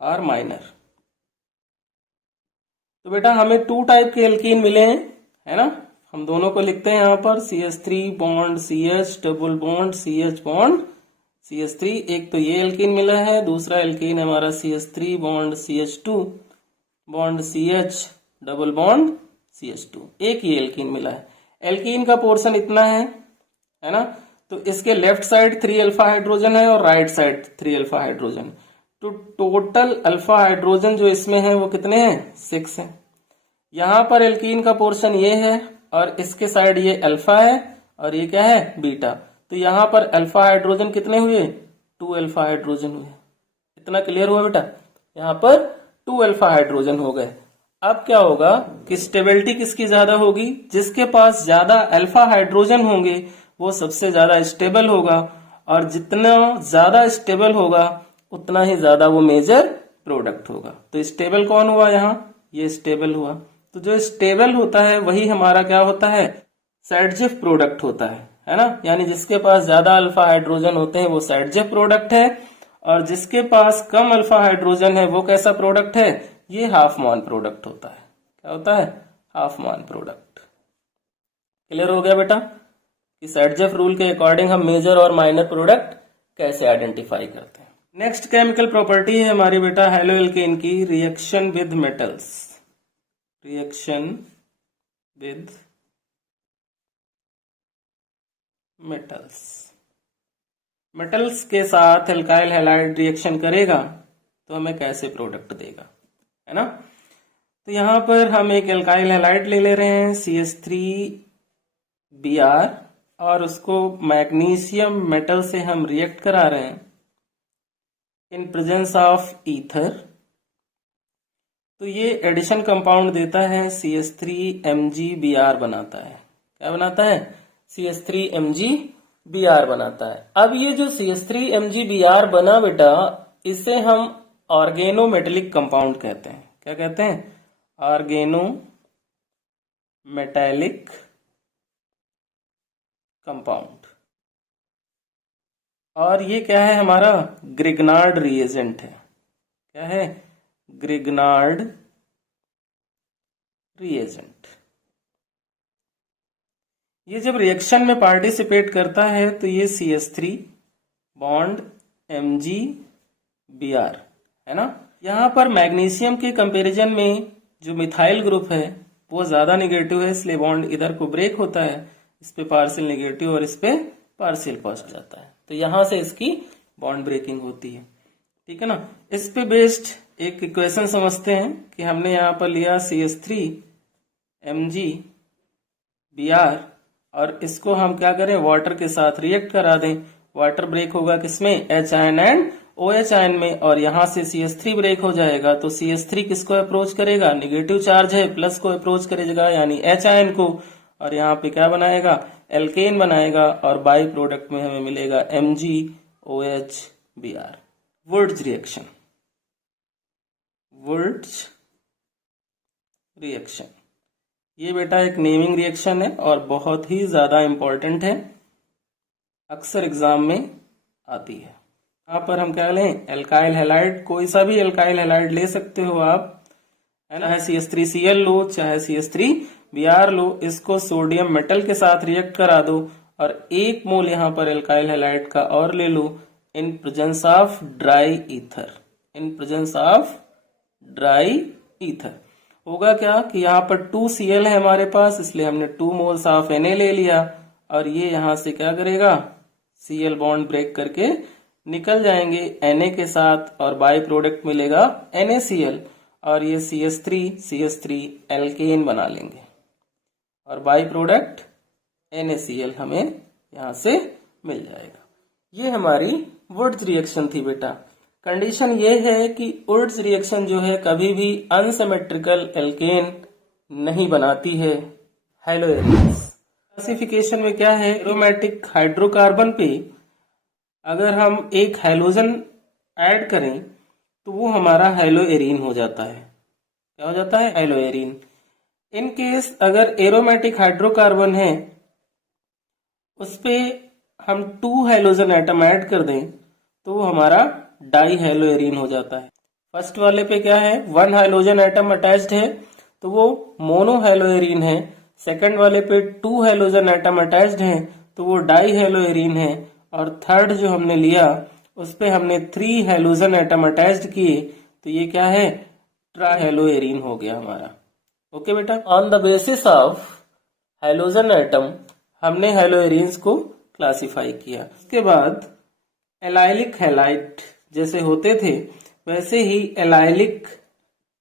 और माइनर। तो बेटा हमें 2 टाइप के एल्कीन मिले हैं, है ना, हम दोनों को लिखते हैं यहाँ पर, CH3 bond CH double bond CH bond CH3, एक तो ये एल्कीन मिला है, दूसरा एल्कीन हमारा CH3 bond CH2 bond CH double bond CH2, एक ही एल्कीन मिला है। एल्कीन का पोर्शन इतना है ना, तो इसके लेफ्ट साइड 3 अल्फा हाइड्रोजन है और राइट साइड 3 अल्फा हाइड्रोजन, तो टोटल अल्फा हाइड्रोजन जो इसमें है वो कितने हैं, 6 हैं। यहाँ पर एल्कीन का पोर्शन ये है और इसके साइड ये अल्फा है और ये क्या है, बीटा, तो यहाँ पर अल्फा हाइड्रोजन कितने हुए, 2 अल्फा हाइड्रोजन हुए। इतना क्लियर हुआ बेटा, यहाँ पर 2 अल्फा हाइड्रोजन हो गए। अब क्या होगा कि स्टेबिलिटी किसकी ज्यादा होगी, जिसके पास ज्यादा अल्फा हाइड्रोजन होंगे वो सबसे ज्यादा स्टेबल होगा, और जितना ज्यादा स्टेबल होगा उतना ही ज्यादा वो मेजर प्रोडक्ट होगा। तो स्टेबल कौन हुआ, यहाँ ये स्टेबल हुआ। तो जो स्टेबल होता है वही हमारा क्या होता है, सैडजेफ प्रोडक्ट होता है ना, यानी जिसके पास ज्यादा अल्फा हाइड्रोजन होते हैं वो सैडजेफ प्रोडक्ट है, और जिसके पास कम अल्फा हाइड्रोजन है वो कैसा प्रोडक्ट है, ये हाफ मान प्रोडक्ट होता है। क्या होता है, हाफ मान प्रोडक्ट। क्लियर हो गया बेटा कि सैडजेफ रूल के अकॉर्डिंग हम मेजर और माइनर प्रोडक्ट कैसे आइडेंटिफाई करते हैं। नेक्स्ट केमिकल प्रॉपर्टी है हमारी बेटा हेलो एल्केन की, reaction with metals, reaction with metals. Metals के साथ एल्काइल हैलाइड रिएक्शन करेगा तो हमें कैसे प्रोडक्ट देगा, है ना। तो यहां पर हम एक एल्काइल हैलाइड ले ले रहे हैं CH3Br और उसको मैग्नीशियम मेटल से हम रिएक्ट करा रहे हैं इन प्रेजेंस ऑफ ईथर, तो ये एडिशन कंपाउंड देता है CH3MgBr बनाता है। क्या बनाता है? CH3MgBr बनाता है। अब ये जो CH3MgBr बना बेटा, इसे हम ऑर्गेनोमेटेलिक कंपाउंड कहते हैं। क्या कहते हैं? Organometallic compound. और ये क्या है? हमारा ग्रिग्नार्ड रिएजेंट है। क्या है? Grignard reagent. ये जब रिएक्शन में पार्टिसिपेट करता है तो ये CH3 बॉन्ड MgBr है ना। यहां पर मैग्नीशियम के कंपैरिजन में जो मिथाइल ग्रुप है वो ज्यादा निगेटिव है, इसलिए बॉन्ड इधर को ब्रेक होता है, इस पे पार्शियल निगेटिव और इस पे पार्शियल पॉजिटिव जाता है, तो यहां से इसकी बॉन्ड ब्रेकिंग होती है। ठीक है ना। इस पे बेस्ड एक इक्वेशन समझते हैं कि हमने यहाँ पर लिया CH3MgBr और इसको हम क्या करें? वाटर के साथ रिएक्ट करा दें। वाटर ब्रेक होगा किसमें? H ion and OH ion में, और यहां से CH3 ब्रेक हो जाएगा, तो CH3 किसको अप्रोच करेगा? निगेटिव चार्ज है, प्लस को अप्रोच करेगा यानी H आयन को, और यहाँ पे क्या बनाएगा? एल्केन बनाएगा, और बाई प्रोडक्ट में हमें मिलेगा MgOHBr। वुर्ट्ज रिएक्शन, वुर्ट्ज रिएक्शन ये बेटा एक नेमिंग रिएक्शन है और बहुत ही ज्यादा इंपॉर्टेंट है, अक्सर एग्जाम में आती है। यहाँ पर हम क्या लें? एल्काइल हैलाइड, कोई सा भी एल्काइल हैलाइड ले सकते हो आप, है ना। चाहे CH3Cl लो, चाहे CH3Br लो, इसको सोडियम मेटल के साथ रिएक्ट करा दो और 1 मोल यहाँ पर एल्काइल हैलाइड का और ले लो in presence of dry ether. In presence of dry ether होगा क्या कि यहाँ पर 2Cl है हमारे पास, इसलिए हमने 2 मोल्स ऑफ Na ले लिया, और ये यहाँ से क्या करेगा? Cl बॉन्ड ब्रेक करके निकल जाएंगे Na के साथ, और बाई प्रोडक्ट मिलेगा NaCl, और ये CH3 एल्केन बना लेंगे, और बाई प्रोडक्ट NaCl हमें यहाँ से मिल जाएगा। ये हमारी वुर्ट्ज रिएक्शन थी बेटा। कंडीशन ये है कि वुर्ट्ज रिएक्शन जो है कभी भी अनसिमेट्रिकल एल्केन नहीं बनाती है हैलोएरिन्स। क्लासिफिकेशन में क्या है? एरोमेटिक हाइड्रोकार्बन पे अगर हम एक हैलोजन ऐड करें तो वो हमारा हैलोएरीन हो जाता है। क्या हो जाता है? हैलोएरीन। इन केस अगर एरोमेटिक हाइड्रोकार्बन है उस पे हम 2 हैलोजन एटम ऐड कर दें तो वो हमारा डाई हैलोएरीन हो जाता है। फर्स्ट वाले पे क्या है? 1 हाइलोजन एटम अटैच्ड है तो वो मोनो हैलोएरीन है। सेकंड वाले पे 2 हैलोजन एटम अटैच्ड है तो वो डाई हैलोएरीन है। और थर्ड जो हमने लिया उस पे हमने 3 हैलोजन एटम अटैच्ड किए तो ये क्या है? ट्राहेलोएरीन हो गया हमारा। ओके बेटा। On the basis of halogen atom हमने हैलोएरीन्स को क्लासिफाई किया। उसके बाद एलाइलिक हैलाइड जैसे होते थे वैसे ही एलाइलिक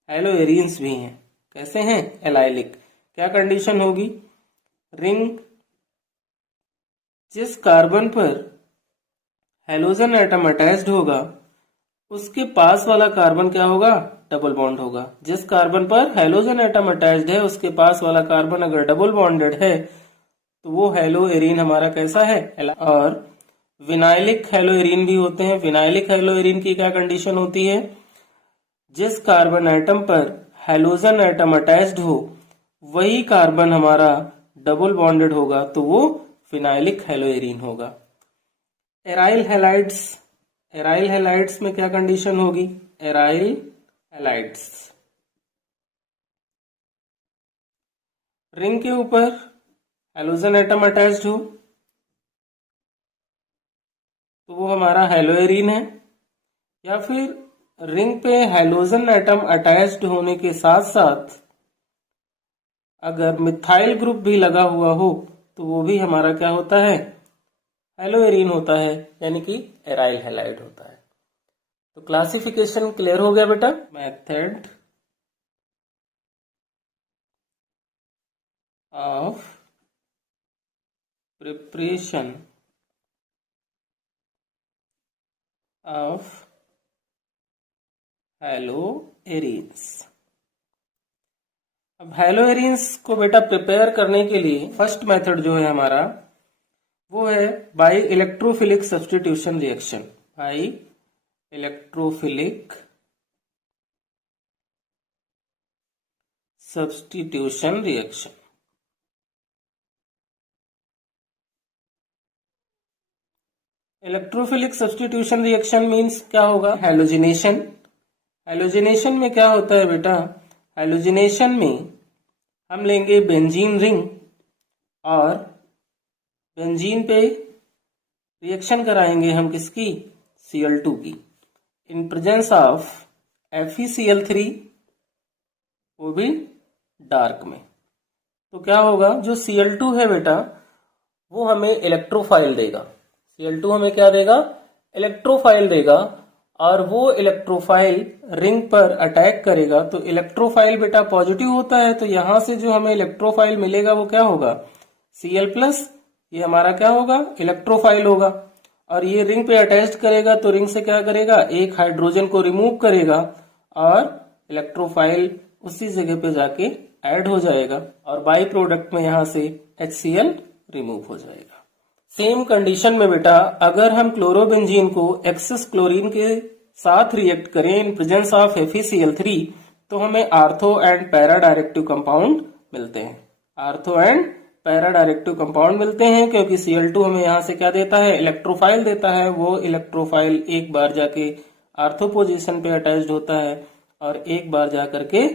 हैलोएरीन्स भी हैं। कैसे हैं? एलाइलिक। क्या कंडीशन होगी? रिंग जिस कार्बन पर हैलोजन एटम अटैच्ड होगा उसके पास वाला कार्बन क्या होगा? डबल बॉन्ड होगा। जिस कार्बन पर हैलोजन एटम अटैच्ड है उसके पास वाला कार्बन अगर डबल बॉन्डेड है तो वो हैलोएरीन हमारा कैसा है? और विनाइलिक हैलोएरीन भी होते हैं। विनाइलिक हैलोएरीन की क्या कंडीशन होती है? जिस कार्बन एटम पर हैलोजन एटम अटैच्ड हो वही कार्बन हमारा डबल बॉन्डेड होगा तो वो फिनाइलिक हैलोएरीन होगा। एराइल हैलाइड्स, एराइल हैलाइड्स में क्या कंडीशन होगी? एराइल हैलाइड्स रिंग के ऊपर हैलोजन एटम अटैच्ड हो तो वो हमारा हैलोएरीन है, या फिर रिंग पे हैलोजन एटम अटैच्ड होने के साथ साथ अगर मिथाइल ग्रुप भी लगा हुआ हो तो वो भी हमारा क्या होता है? हैलोएरीन होता है, यानी कि एराइल हैलाइड होता है। तो क्लासिफिकेशन क्लियर हो गया बेटा। Method of preparation of haloarenes. अब हैलोएरीन्स को बेटा प्रिपेयर करने के लिए फर्स्ट मेथड जो है हमारा वो है by electrophilic substitution reaction. By electrophilic substitution reaction. Electrophilic substitution reaction means क्या होगा? हैलोजिनेशन। हैलोजिनेशन में क्या होता है बेटा? हैलोजिनेशन में हम लेंगे बेंजीन रिंग और बेंजीन पे रिएक्शन कराएंगे हम किसकी? Cl2 की, इन प्रेजेंस ऑफ FeCl3, वो भी डार्क में। तो क्या होगा? जो Cl2 है बेटा वो हमें इलेक्ट्रोफाइल देगा। Cl2 हमें क्या देगा? इलेक्ट्रोफाइल देगा, और वो इलेक्ट्रोफाइल रिंग पर अटैक करेगा। तो इलेक्ट्रोफाइल बेटा पॉजिटिव होता है, तो यहां से जो हमें इलेक्ट्रोफाइल मिलेगा वो क्या होगा? Cl+। ये हमारा क्या होगा? इलेक्ट्रोफाइल होगा। और ये रिंग पे अटैच करेगा, तो रिंग से क्या करेगा? एक हाइड्रोजन को रिमूव करेगा और इलेक्ट्रोफाइल उसी जगह पे जाके ऐड हो जाएगा, और बाई प्रोडक्ट में यहां से HCl रिमूव हो जाएगा। सेम कंडीशन में बेटा अगर हम क्लोरोबेंजीन को एक्सेस क्लोरीन के साथ रिएक्ट करें इन प्रेजेंस ऑफ FeCl3, तो हमें ortho and para directive compound मिलते हैं। Ortho and para directive compound मिलते हैं क्योंकि Cl2 हमें यहां से क्या देता है? इलेक्ट्रोफाइल देता है। वो इलेक्ट्रोफाइल एक बार जाके आर्थो पोजीशन पे अटैच्ड होता है और एक बार जाकर के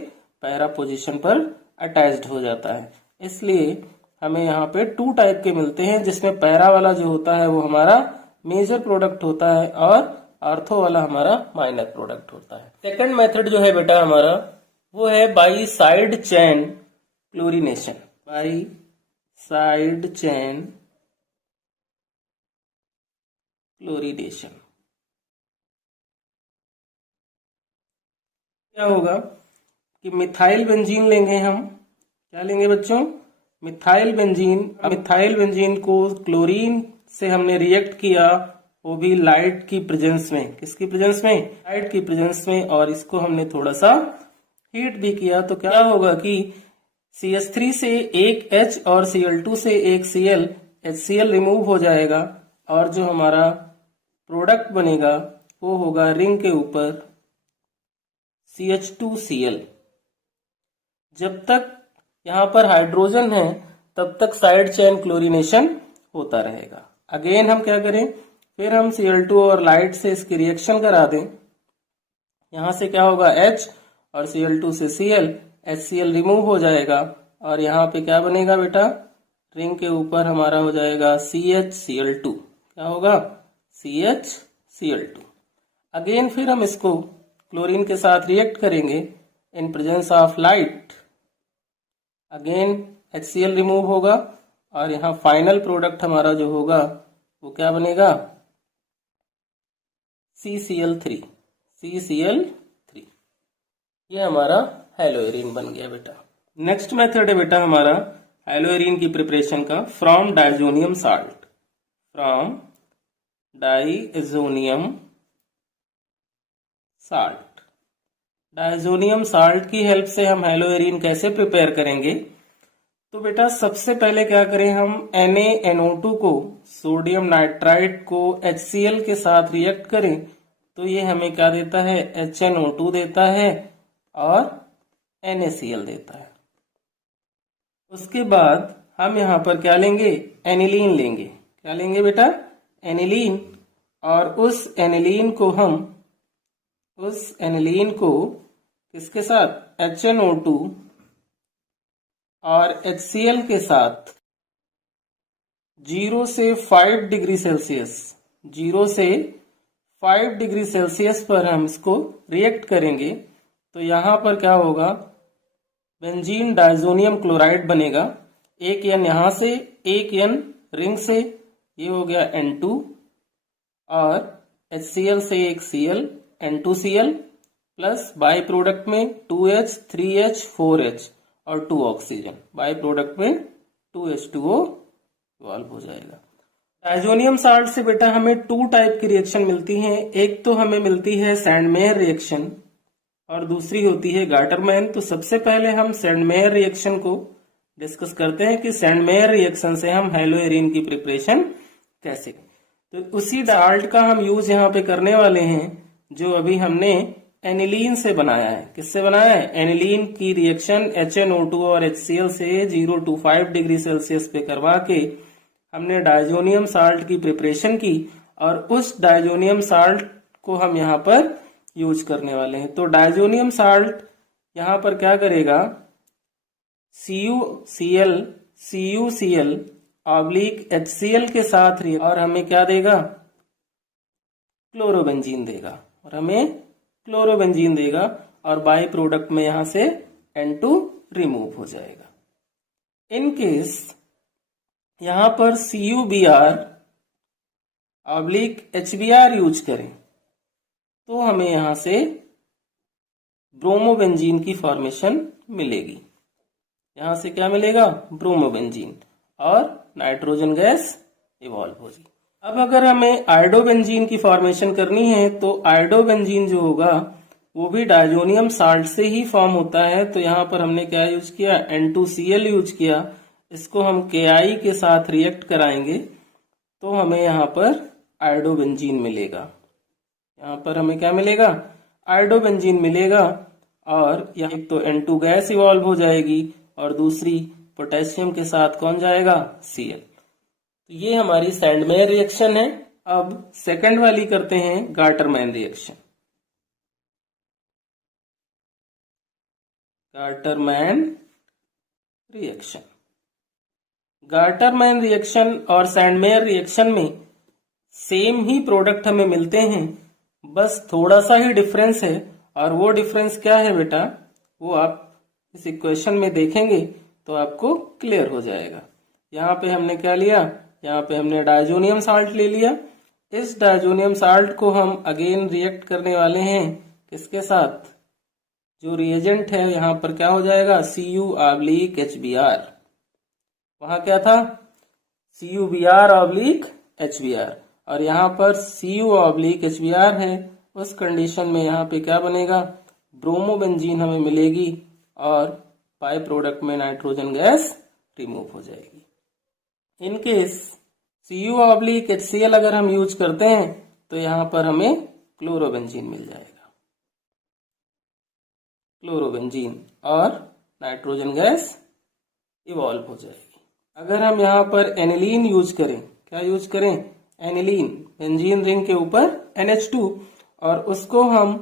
पैरा पोजीशन पर अटैच्ड हो जाता है। इसलिए हमें यहाँ पे 2 टाइप के मिलते हैं, जिसमें पैरा वाला जो होता है वो हमारा मेजर प्रोडक्ट होता है और आर्थो वाला हमारा माइनर प्रोडक्ट होता है। सेकंड मेथड जो है बेटा हमारा वो है by side chain chlorination. By side chain chlorination क्या होगा कि मिथाइल बेंजीन लेंगे हम। क्या लेंगे बच्चों? Methyl benzene. मिथाइल बेंजीन को क्लोरीन से हमने रिएक्ट किया, वो भी लाइट की प्रेजेंस में। किसकी प्रेजेंस में? लाइट की प्रेजेंस में। और इसको हमने थोड़ा सा हीट भी किया, तो क्या होगा कि CH3 से एक H और Cl2 से एक Cl, HCl रिमूव हो जाएगा, और जो हमारा प्रोडक्ट बनेगा वो होगा रिंग के ऊपर CH2Cl। जब तक यहां पर हाइड्रोजन है तब तक साइड चेन क्लोरीनेशन होता रहेगा। अगेन हम क्या करें? फिर हम Cl2 और लाइट से इसकी रिएक्शन करा दें। यहां से क्या होगा? H और Cl2 से Cl, HCl रिमूव हो जाएगा, और यहाँ पे क्या बनेगा बेटा? रिंग के ऊपर हमारा हो जाएगा CHCl2। क्या होगा? CHCl2। अगेन फिर हम इसको क्लोरीन के साथ रिएक्ट करेंगे इन presence of light. Again HCl remove होगा, और यहाँ फाइनल प्रोडक्ट हमारा जो होगा वो क्या बनेगा? CCl3। CCl3 ये हमारा हैलोएरीन बन गया बेटा। नेक्स्ट मेथड है बेटा हमारा हैलोएरीन की प्रिपरेशन का from diazonium salt. From diazonium salt. Diazonium salt की हेल्प से हम हैलोएरीन कैसे प्रिपेयर करेंगे? तो बेटा सबसे पहले क्या करें? हम NaNO2 को, सोडियम नाइट्राइट को HCl के साथ रिएक्ट करें, तो ये हमें क्या देता है? HNO2 देता है और NaCl देता है। उसके बाद हम यहाँ पर क्या लेंगे? एनिलीन लेंगे। क्या लेंगे बेटा? एनिलीन। और उस एनिलीन को किसके साथ? HNO2 और HCl के साथ 0 से 5 डिग्री सेल्सियस, 0 से 5 डिग्री सेल्सियस पर हम इसको रिएक्ट करेंगे। तो यहाँ पर क्या होगा? बेंजीन डायजोनियम क्लोराइड बनेगा। एक N यहाँ से, एक N रिंग से, ये हो गया N2, और HCl से एक Cl, N2Cl, plus by product में 2H, 3H, 4H और 2 ऑक्सीजन। बाई प्रोडक्ट में 2H2O इवॉल्व हो जाएगा। डायजोनियम साल्ट से बेटा हमें 2 टाइप की रिएक्शन मिलती हैं। एक तो हमें मिलती है सैंडमेयर रिएक्शन और दूसरी होती है गाटरमैन। तो सबसे पहले हम सैंडमेयर रिएक्शन को डिस्कस करते हैं कि सैंडमेयर रिएक्शन से हम हैलोएरिन की प्रिपरेशन कैसे। तो उसी साल्ट का हम यूज यहाँ पे करने वाले हैं जो अभी हमने एनिलीन से बनाया है। किससे बनाया है? एनिलीन की रिएक्शन HNO2 और HCl से 0 to 5 डिग्री सेल्सियस पे करवा के हमने डायजोनियम साल्ट की प्रिपरेशन की और उस डायजोनियम साल्ट को हम यहाँ पर यूज करने वाले हैं। तो डायजोनियम साल्ट यहाँ पर क्या करेगा? CuCl CuCl ऑब्लिक HCl के साथ और हमें क्या देगा? क्लोरोबेंजीन देगा और हमें क्लोरोबेंजीन देगा और बाई प्रोडक्ट में यहां से N2 रिमूव हो जाएगा। इन केस यहां पर CuBr ऑब्लिक HBr यूज करें तो हमें यहां से ब्रोमोबेंजीन की फॉर्मेशन मिलेगी। यहां से क्या मिलेगा? ब्रोमोबेंजीन और नाइट्रोजन गैस इवॉल्व होगी। अब अगर हमें आयोडोबेंजीन की फॉर्मेशन करनी है तो आयोडोबेंजीन जो होगा वो भी डायजोनियम साल्ट से ही फॉर्म होता है। तो यहाँ पर हमने क्या यूज किया? N2Cl यूज किया। इसको हम Ki के साथ रिएक्ट कराएंगे तो हमें यहाँ पर आयोडोबेंजीन मिलेगा। यहाँ पर हमें क्या मिलेगा? आयोडोबेंजीन मिलेगा और यहाँ एक तो N2 गैस इवॉल्व हो जाएगी और दूसरी पोटेशियम के साथ कौन जाएगा? Cl। तो ये हमारी सैंडमेयर रिएक्शन है। अब सेकंड वाली करते हैं Gattermann reaction. Gattermann reaction, Gattermann reaction और सैंडमेयर रिएक्शन में सेम ही प्रोडक्ट हमें मिलते हैं, बस थोड़ा सा ही डिफरेंस है। और वो डिफरेंस क्या है बेटा? वो आप इस इक्वेशन में देखेंगे तो आपको क्लियर हो जाएगा। यहाँ पे हमने क्या लिया? यहाँ पे हमने डायजोनियम साल्ट ले लिया। इस डायजोनियम साल्ट को हम अगेन रिएक्ट करने वाले हैं किसके साथ? जो रिएजेंट है यहाँ पर क्या हो जाएगा? Cu/HBr। वहां क्या था? CuBr/HBr और यहाँ पर Cu/HBr है। उस कंडीशन में यहाँ पे क्या बनेगा? ब्रोमोबेंजीन हमें मिलेगी और बाय प्रोडक्ट में नाइट्रोजन गैस रिमूव हो जाएगी। इन केस Cu/HCl अगर हम यूज करते हैं तो यहाँ पर हमें क्लोरोबेंजीन मिल जाएगा। क्लोरोबेंजीन और नाइट्रोजन गैस इवॉल्व हो जाएगी। अगर हम यहाँ पर एनिलीन यूज करें, क्या यूज करें? एनिलीन, बेंजीन रिंग के ऊपर NH2 और उसको हम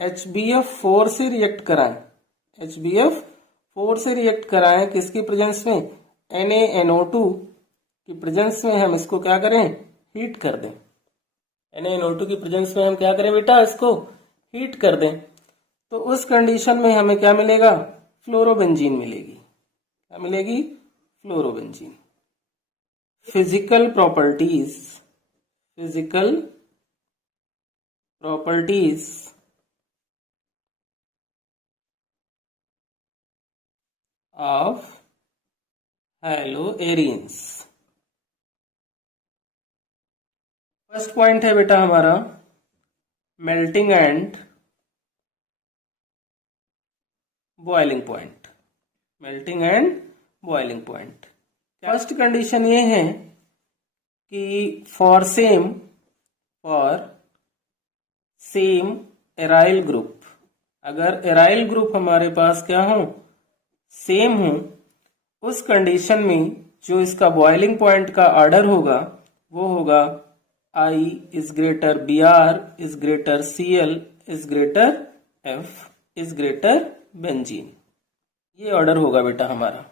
HBF4 से रिएक्ट कराएं। HBF4 से रिएक्ट कराएं किसकी प्रेजेंस में? NaNO2 की प्रेजेंस में हम इसको क्या करें? हीट कर दें। NaNO2 की प्रेजेंस में हम क्या करें बेटा? इसको हीट कर दें। तो उस कंडीशन में हमें क्या मिलेगा? फ्लोरोबेंजीन मिलेगी। क्या मिलेगी? Fluorobenzene. Physical properties of haloarenes. First point है बेटा हमारा melting and boiling point. Melting and boiling point. First condition ये है कि फॉर सेम एराइल ग्रुप, अगर एराइल ग्रुप हमारे पास क्या हो? सेम हो, उस कंडीशन में जो इसका बॉइलिंग पॉइंट का ऑर्डर होगा वो होगा I is greater Br is greater Cl is greater F is greater benzene. ये ऑर्डर होगा बेटा हमारा।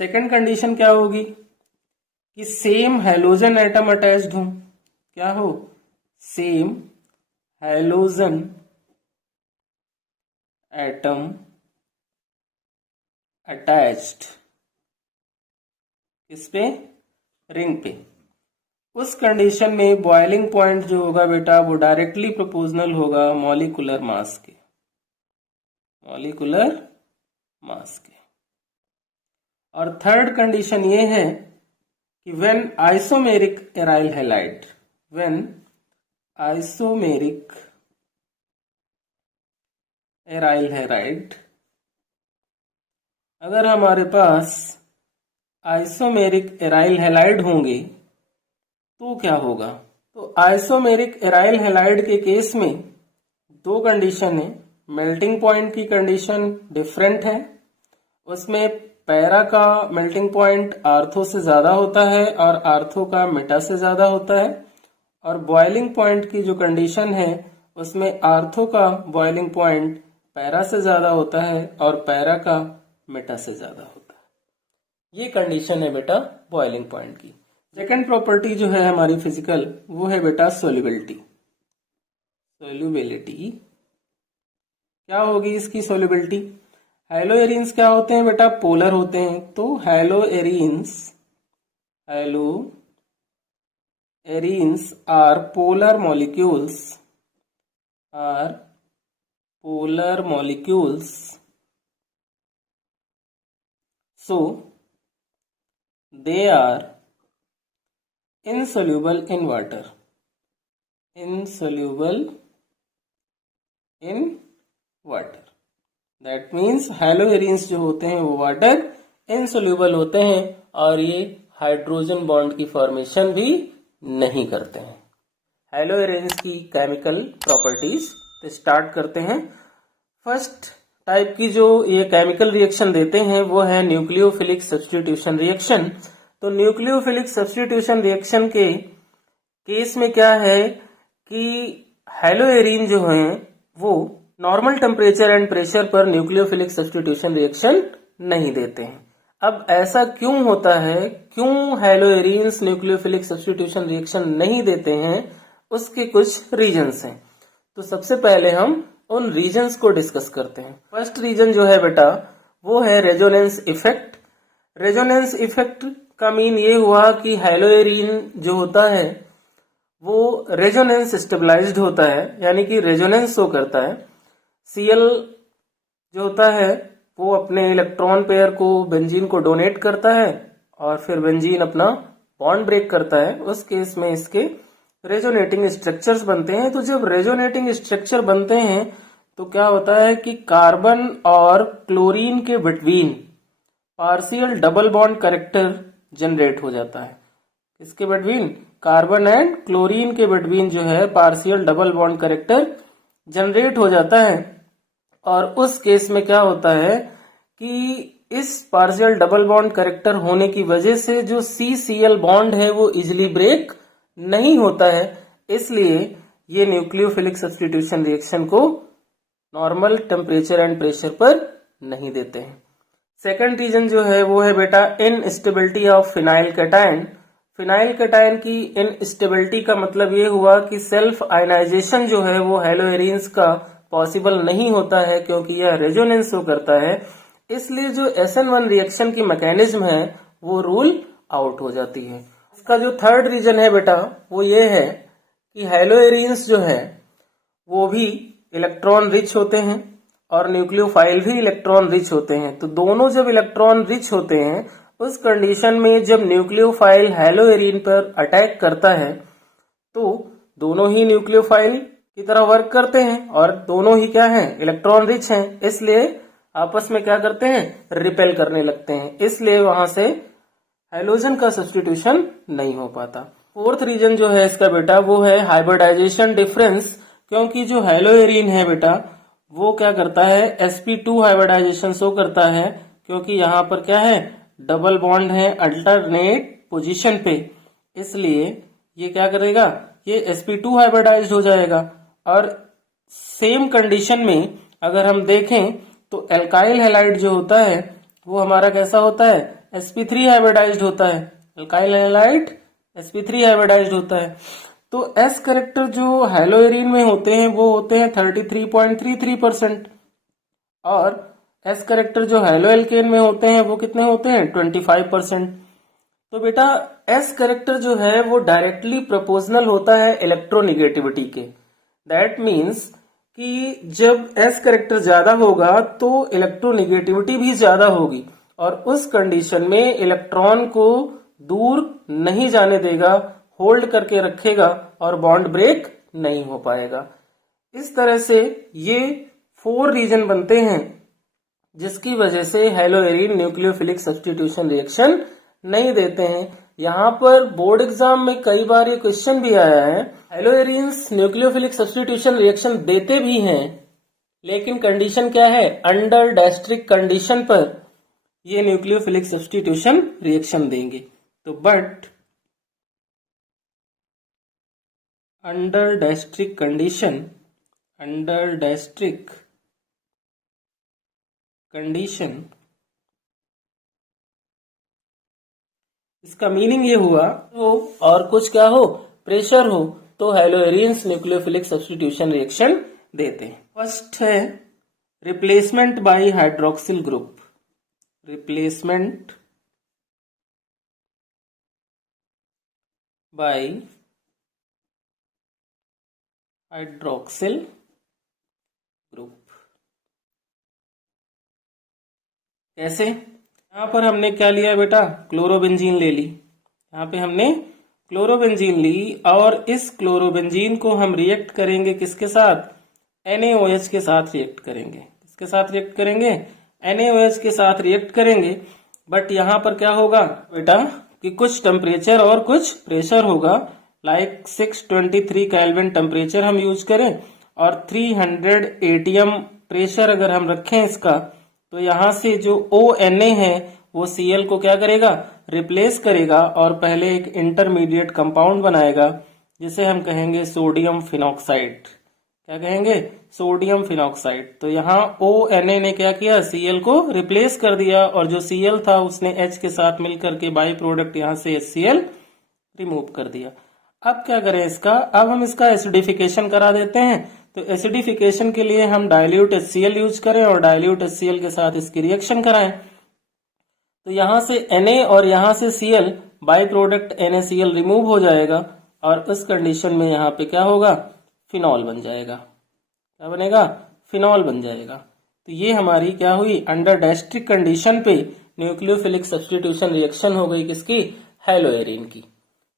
सेकंड कंडीशन क्या होगी? कि सेम हैलोजन एटम अटैच्ड हो। क्या हो? सेम हैलोजन एटम अटैच्ड किस पे? रिंग पे। उस कंडीशन में बॉइलिंग पॉइंट जो होगा बेटा वो डायरेक्टली प्रोपोर्शनल होगा मॉलिक्यूलर मास के। और थर्ड कंडीशन ये है कि when isomeric aryl halide, when isomeric aryl halide, अगर हमारे पास आइसोमेरिक एराइल हैलाइड होंगे तो क्या होगा? तो आइसोमेरिक एराइल हैलाइड के केस में दो कंडीशन है। मेल्टिंग पॉइंट की कंडीशन डिफरेंट है, उसमें पैरा का मेल्टिंग पॉइंट आर्थो से ज्यादा होता है और आर्थो का मेटा से ज्यादा होता है, और बॉइलिंग पॉइंट की जो कंडीशन है उसमें आर्थो का बॉइलिंग पॉइंट पैरा से ज्यादा होता है और पैरा का मेटा से ज्यादा होता है। ये कंडीशन है बेटा बॉइलिंग पॉइंट की। सेकेंड प्रॉपर्टी जो है हमारी फिजिकल, वो है बेटा सोल्युबिलिटी। सोल्युबिलिटी क्या होगी इसकी सोल्युबिलिटी? हैलोएरिन्स क्या होते हैं बेटा? पोलर होते हैं। तो haloarenes are polar molecules, so they are insoluble in water, that means haloarenes जो होते हैं वो वाटर इनसोल्यूबल होते हैं और ये हाइड्रोजन बॉन्ड की फॉर्मेशन भी नहीं करते हैं। हैलोएरिन्स की केमिकल प्रॉपर्टीज तो स्टार्ट करते हैं। फर्स्ट टाइप की जो ये केमिकल रिएक्शन देते हैं वो है न्यूक्लियोफिलिक सब्स्टिट्यूशन रिएक्शन। तो न्यूक्लियोफिलिक सब्स्टिट्यूशन रिएक्शन के केस में क्या है कि हैलोएरिन जो हैं वो नॉर्मल टेम्परेचर एंड प्रेशर पर न्यूक्लियोफिलिक सब्स्टिट्यूशन रिएक्शन नहीं देते हैं। अब ऐसा क्यों होता है, क्यों हैलोएरिन्स न्यूक्लियोफिलिक सब्स्टिट्यूशन रिएक्शन नहीं देते हैं? उसके कुछ रीजंस हैं। तो सबसे पहले हम उन रीजंस को डिस्कस करते हैं। फर्स्ट रीजन जो है बेटा वो है रेजोनेंस इफेक्ट। रेजोनेंस इफेक्ट का मीन ये हुआ कि हैलोएरिन जो होता है वो रेजोनेंस स्टेबलाइज्ड होता है, यानी कि रेजोनेंस शो करता है। Cl जो होता है वो अपने इलेक्ट्रॉन पेयर को बेंजीन को डोनेट करता है और फिर बेंजीन अपना बॉन्ड ब्रेक करता है। उस केस में इसके रेजोनेटिंग स्ट्रक्चर्स बनते हैं। तो जब रेजोनेटिंग स्ट्रक्चर बनते हैं तो क्या होता है कि कार्बन और क्लोरीन के between partial double bond character generate हो जाता है। इसके बिटवीन कार्बन एंड क्लोरीन के बिटवीन जो है partial double bond character generate हो जाता है। और उस केस में क्या होता है कि इस पार्शियल डबल बॉन्ड कैरेक्टर होने की वजह से जो CCl बॉन्ड है वो इजिली ब्रेक नहीं होता है, इसलिए ये न्यूक्लियोफिलिक सब्स्टिट्यूशन रिएक्शन को नॉर्मल टेम्परेचर एंड प्रेशर पर नहीं देते हैं। सेकंड रीजन जो है वो है बेटा instability of phenyl cation. Phenyl cation की इनस्टेबिलिटी का मतलब ये हुआ कि सेल्फ आयनाइजेशन जो है वो हैलोएरिन्स का पॉसिबल नहीं होता है, क्योंकि यह रेजोनेंस शो करता है। इसलिए जो SN1 रिएक्शन की मैकेनिज्म है वो रूल आउट हो जाती है। इसका जो थर्ड रीजन है बेटा वो ये है कि हैलोएरिन्स जो है वो भी इलेक्ट्रॉन रिच होते हैं और न्यूक्लियोफाइल भी इलेक्ट्रॉन रिच होते हैं। तो दोनों जब इलेक्ट्रॉन रिच होते हैं उस कंडीशन में जब न्यूक्लियोफाइल हैलोएरिन पर अटैक करता है तो दोनों ही न्यूक्लियोफाइल की तरह वर्क करते हैं और दोनों ही क्या हैं, इलेक्ट्रॉन रिच हैं, इसलिए आपस में क्या करते हैं, रिपेल करने लगते हैं। इसलिए वहां से हैलोजन का सब्स्टिट्यूशन नहीं हो पाता। फोर्थ रीजन जो है इसका बेटा वो है हाइब्रिडाइजेशन डिफरेंस। क्योंकि जो हैलोएरिन है बेटा वो क्या करता है, sp2 हाइब्रिडाइजेशन शो करता है, क्योंकि यहाँ पर क्या है, डबल बॉन्ड है अल्टरनेट पोजीशन पे, इसलिए ये क्या करेगा, ये sp2 हाइब्रिडाइज्ड हो जाएगा। और सेम कंडीशन में अगर हम देखें तो एल्काइल हैलाइड जो होता है वो हमारा कैसा होता है, sp3 हाइब्रिडाइज्ड होता है। एल्काइल हैलाइड sp3 हाइब्रिडाइज्ड होता है। तो S कैरेक्टर जो हैलोएरिन में होते हैं वो होते हैं 33.33% और S कैरेक्टर जो हैलोएल्केन में होते हैं वो कितने होते हैं, 25%। तो बेटा S कैरेक्टर जो है वो डायरेक्टली प्रोपोर्शनल होता है इलेक्ट्रोनिगेटिविटी के। दैट मीन्स कि जब S कैरेक्टर ज्यादा होगा तो इलेक्ट्रोनिगेटिविटी भी ज्यादा होगी और उस कंडीशन में इलेक्ट्रॉन को दूर नहीं जाने देगा, होल्ड करके रखेगा और बॉन्ड ब्रेक नहीं हो पाएगा। इस तरह से ये 4 रीजन बनते हैं जिसकी वजह से हैलोएरीन न्यूक्लियोफिलिक सब्स्टिट्यूशन रिएक्शन नहीं देते हैं। यहाँ पर बोर्ड एग्जाम में कई बार ये क्वेश्चन भी आया है, हैलोएरीन्स न्यूक्लियोफिलिक सब्स्टिट्यूशन रिएक्शन देते भी हैं, लेकिन कंडीशन क्या है, अंडर डायस्ट्रिक कंडीशन पर ये न्यूक्लियोफिलिक सब्स्टिट्यूशन रिएक्शन देंगे। तो बट अंडर डायस्ट्रिक कंडीशन इसका मीनिंग ये हुआ तो और कुछ क्या हो, प्रेशर हो, तो हैलोएरीन्स न्यूक्लियोफिलिक सब्स्टिट्यूशन रिएक्शन देते हैं। फर्स्ट है replacement bye hydroxyl group, replacement bye hydroxyl group. कैसे? यहां पर हमने क्या लिया बेटा, क्लोरोबेंजीन ले ली। यहाँ पे हमने क्लोरोबेंजीन ली और इस क्लोरोबेंजीन को हम रिएक्ट करेंगे किसके साथ, NaOH के साथ रिएक्ट करेंगे। किसके साथ रिएक्ट करेंगे, NaOH के साथ रिएक्ट करेंगे। बट यहाँ पर क्या होगा बेटा कि कुछ टेम्परेचर और कुछ प्रेशर होगा, लाइक 623 केल्विन टेम्परेचर हम यूज करें और 300 ATM प्रेशर अगर हम रखें इसका, तो यहाँ से जो ONa है वो Cl को क्या करेगा, रिप्लेस करेगा और पहले एक इंटरमीडिएट कंपाउंड बनाएगा जिसे हम कहेंगे सोडियम फिनॉक्साइड। क्या कहेंगे, सोडियम फिनॉक्साइड। तो यहाँ ONa ने क्या किया, Cl को रिप्लेस कर दिया और जो Cl था उसने H के साथ मिलकर के बाई प्रोडक्ट यहाँ से HCl रिमूव कर दिया। अब क्या करें इसका, अब हम इसका एसिडिफिकेशन करा देते हैं। तो एसिडिफिकेशन के लिए हम डाइल्यूट HCl यूज करें और डाइल्यूट HCl के साथ इसकी रिएक्शन कराएं। तो यहां से Na और यहां से Cl by product NaCl remove हो जाएगा और इस कंडीशन में यहाँ पे क्या होगा, फिनॉल बन जाएगा। क्या बनेगा, फिनॉल बन जाएगा। तो ये हमारी क्या हुई, अंडर डायस्ट्रिक कंडीशन पे न्यूक्लियोफिलिक सब्स्टिट्यूशन रिएक्शन हो गई किसकी, हैलोएरीन की।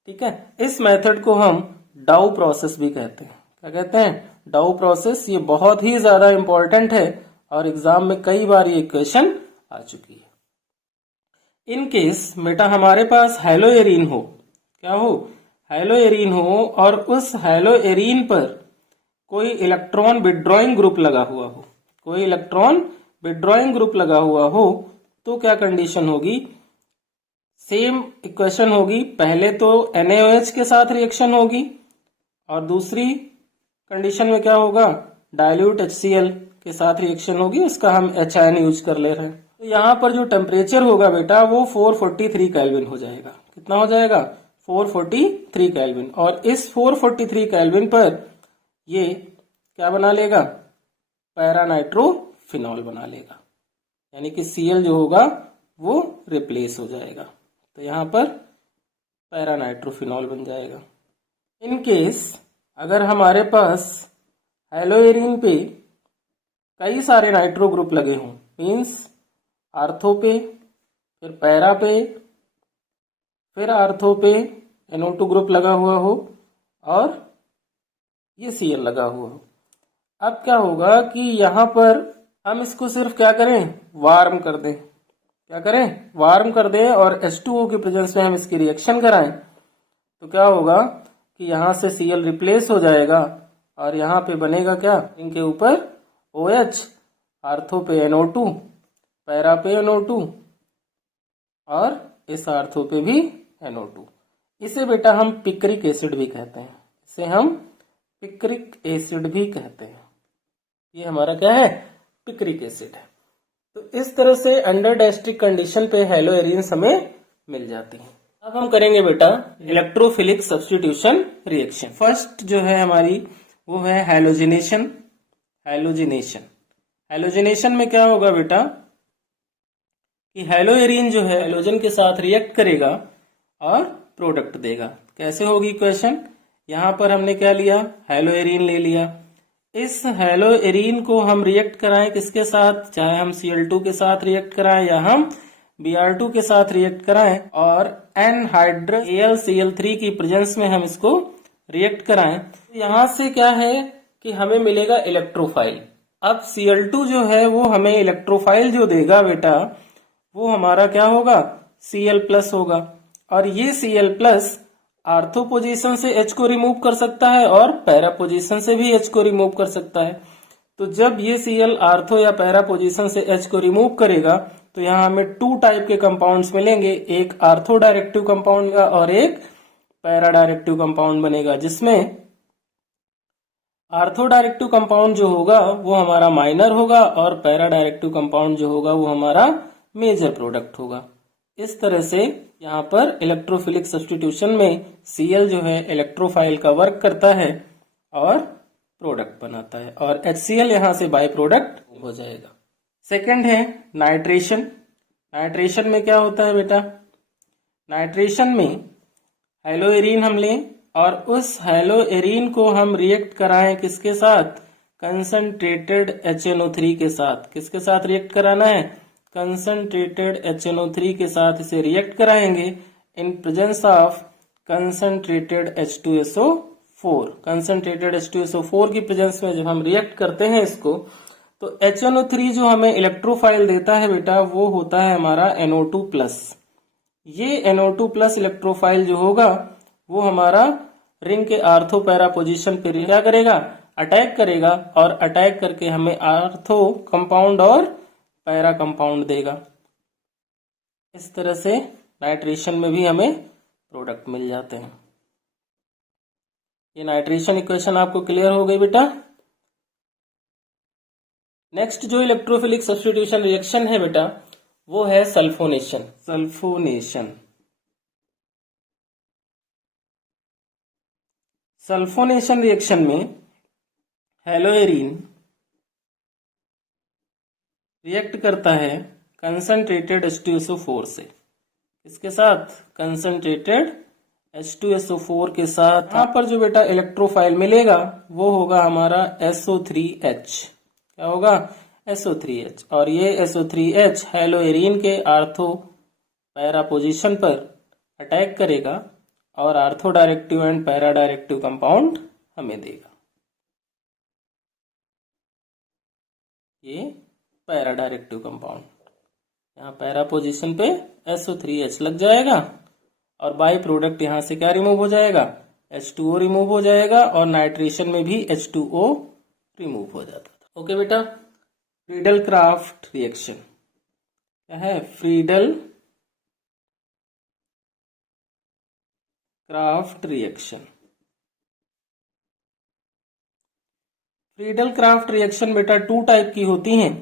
ठीक है, इस मेथड को हम डाउ प्रोसेस भी कहते हैं। क्या कहते हैं, डाउ प्रोसेस। ये बहुत ही ज्यादा इंपॉर्टेंट है और एग्जाम में कई बार ये क्वेश्चन आ चुकी है। इन केस बेटा हमारे पास हैलोएरीन हो, क्या हो, हैलोएरीन हो और उस हैलोएरीन पर कोई इलेक्ट्रॉन विड्रॉइंग ग्रुप लगा हुआ हो, कोई इलेक्ट्रॉन विड्रॉइंग ग्रुप लगा हुआ हो, तो क्या कंडीशन होगी, सेम इक्वेशन होगी। पहले तो NaOH के साथ रिएक्शन होगी और दूसरी कंडीशन में क्या होगा, डाइल्यूट HCl के साथ रिएक्शन होगी, उसका हम HN यूज कर ले रहे हैं। तो यहाँ पर जो टेम्परेचर होगा बेटा वो 443 केल्विन हो जाएगा। कितना हो जाएगा, 443 केल्विन। और इस 443 केल्विन पर ये क्या बना लेगा, पैरानाइट्रोफिनॉल बना लेगा, यानी कि Cl जो होगा वो रिप्लेस हो जाएगा। तो यहाँ पर पैरानाइट्रोफिनॉल बन जाएगा। इन केस अगर हमारे पास हैलोएरीन पे कई सारे नाइट्रो ग्रुप लगे हों, मीन्स आर्थो पे, फिर पैरा पे, फिर आर्थो पे NO2 ग्रुप लगा हुआ हो और ये Cl लगा हुआ हो, अब क्या होगा कि यहाँ पर हम इसको सिर्फ क्या करें, वार्म कर दें। क्या करें, वार्म कर दें और H2O की प्रेजेंस में हम इसकी रिएक्शन कराएं। तो क्या होगा कि यहाँ से Cl रिप्लेस हो जाएगा और यहाँ पे बनेगा क्या, इनके ऊपर OH, आर्थो पे NO2, पैरा पे NO2 और इस आर्थो पे भी NO2। इसे बेटा हम पिक्रिक एसिड भी कहते हैं, इसे हम पिक्रिक एसिड भी कहते हैं। ये हमारा क्या है, पिक्रिक एसिड है। तो इस तरह से अंडर डायस्ट्रिक कंडीशन पे हैलोएरीन्स हमें मिल जाती है। अब हम करेंगे बेटा इलेक्ट्रोफिलिक सब्स्टिट्यूशन रिएक्शन। फर्स्ट जो है हमारी वो है हैलोजिनेशन। हैलोजिनेशन में क्या होगा बेटा कि हैलोएरीन जो है हैलोजन के साथ रिएक्ट करेगा और प्रोडक्ट देगा। कैसे होगी इक्वेशन, यहाँ पर हमने क्या लिया, हैलोएरीन ले लिया। इस हैलोएरीन को हम रिएक्ट कराएं किसके साथ, चाहे हम Cl2 के साथ रिएक्ट कराएं या हम Br2 के साथ रिएक्ट कराएं, और एनहाइड्रस AlCl3 की प्रेजेंस में हम इसको रिएक्ट कराएं, तो यहां से क्या है कि हमें मिलेगा इलेक्ट्रोफाइल। अब Cl2 जो है वो हमें इलेक्ट्रोफाइल जो देगा बेटा, वो हमारा क्या होगा, Cl+ होगा। और ये Cl+ आर्थो पोजीशन से H को रिमूव कर सकता है और पैरा पोजीशन से भी H को रिमूव कर सकता है। तो जब ये Cl आर्थो या पैरा पोजीशन से H को रिमूव करेगा तो यहाँ हमें 2 टाइप के कंपाउंड्स मिलेंगे, एक आर्थो डायरेक्टिव कंपाउंड का और एक पैरा डायरेक्टिव कंपाउंड बनेगा, जिसमें आर्थो डायरेक्टिव कंपाउंड जो होगा वो हमारा माइनर होगा और पैरा डायरेक्टिव कंपाउंड जो होगा वो हमारा मेजर प्रोडक्ट होगा। इस तरह से यहाँ पर इलेक्ट्रोफिलिक सब्स्टिट्यूशन में Cl जो है इलेक्ट्रोफाइल का वर्क करता है और प्रोडक्ट बनाता है, और HCl यहाँ से बाय प्रोडक्ट हो जाएगा। सेकंड है नाइट्रेशन। नाइट्रेशन में क्या होता है बेटा, नाइट्रेशन में हेलोएरीन हम लें और उस हेलोएरीन को हम रिएक्ट कराएं किसके साथ, कंसंट्रेटेड HNO3 के साथ। किसके साथ रिएक्ट कराना है, कंसंट्रेटेड HNO3 के साथ इसे रिएक्ट कराएंगे इन presence of concentrated H2SO4। Concentrated H2SO4 की प्रेजेंस में जब हम रिएक्ट करते हैं इसको, तो HNO3 जो हमें इलेक्ट्रोफाइल देता है बेटा वो होता है हमारा NO2+। ये NO2+ इलेक्ट्रोफाइल जो होगा वो हमारा रिंग के आर्थो पैरा पोजीशन पे क्या करेगा, अटैक करेगा, और अटैक करके हमें आर्थो कंपाउंड और पैरा कंपाउंड देगा। इस तरह से नाइट्रेशन में भी हमें प्रोडक्ट मिल जाते हैं। ये नाइट्रेशन इक्वेशन आपको क्लियर हो गई बेटा। नेक्स्ट जो इलेक्ट्रोफिलिक सब्स्टिट्यूशन रिएक्शन है बेटा वो है सल्फोनेशन। सल्फोनेशन सल्फोनेशन रिएक्शन में हेलोएरीन रिएक्ट करता है कंसंट्रेटेड H2SO4 से। इसके साथ कंसंट्रेटेड H2SO4 के साथ यहाँ पर जो बेटा इलेक्ट्रोफाइल मिलेगा वो होगा हमारा SO3H। क्या होगा, SO3H। और ये SO3H हेलोएरीन के आर्थो पैरा पोजीशन पर अटैक करेगा और ortho directive and para directive compound हमें देगा। ये पैरा डायरेक्टिव कंपाउंड, यहाँ पैरा पोजीशन पे SO3H लग जाएगा और बाई प्रोडक्ट यहाँ से क्या रिमूव हो जाएगा, H2O रिमूव हो जाएगा, और नाइट्रेशन में भी H2O रिमूव हो जाता था। ओके बेटा, फ्रीडल क्राफ्ट रिएक्शन क्या है, Friedel craft reaction. Friedel craft reaction बेटा 2 टाइप की होती हैं।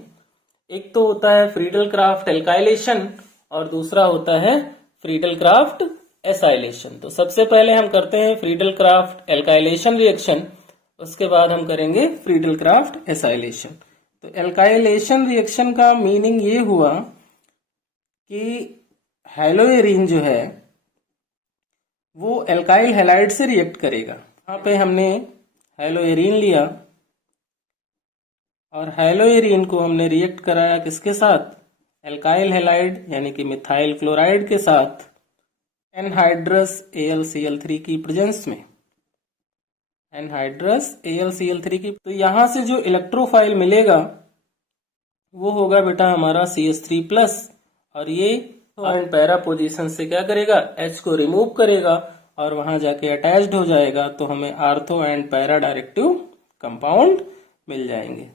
एक तो होता है फ्रीडल क्राफ्ट एल्काइलेशन और दूसरा होता है फ्रीडल क्राफ्ट एसाइलेशन। तो सबसे पहले हम करते हैं फ्रीडल क्राफ्ट एल्काइलेशन रिएक्शन, उसके बाद हम करेंगे फ्रीडल क्राफ्ट एसाइलेशन। तो एल्काइलेशन रिएक्शन का मीनिंग ये हुआ कि हेलोएरीन जो है वो एल्काइल हैलाइड से रिएक्ट करेगा। यहाँ पे हमने हेलोएरीन लिया और हेलोएरीन को हमने रिएक्ट कराया किसके साथ, एल्काइल हैलाइड यानी कि मिथाइल क्लोराइड के साथ एनहाइड्रस AlCl3 की प्रेजेंस में। एनहाइड्रस AlCl3 की, तो यहां से जो इलेक्ट्रोफाइल मिलेगा वो होगा बेटा हमारा CH3+, और ये एंड पैरा पोजीशन से क्या करेगा, H को रिमूव करेगा और वहां जाके अटैच्ड हो जाएगा, तो हमें ortho and para directive compound मिल जाएंगे।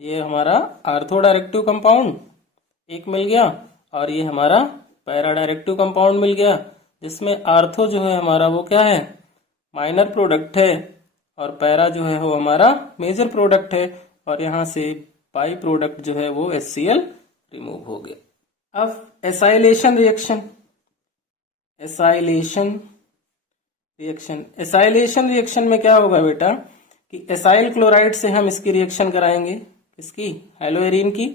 ये हमारा आर्थो डायरेक्टिव कंपाउंड एक मिल गया और ये हमारा पैरा डायरेक्टिव कंपाउंड मिल गया, जिसमें आर्थो जो है हमारा वो क्या है, माइनर प्रोडक्ट है, और पैरा जो है वो हमारा मेजर प्रोडक्ट है, और यहाँ से बाई प्रोडक्ट जो है वो HCl रिमूव हो गया। अब एसाइलेशन रिएक्शन, एसाइलेशन रिएक्शन में क्या होगा बेटा कि एसाइल क्लोराइड से हम इसकी रिएक्शन कराएंगे, किसकी, हेलोएरीन की।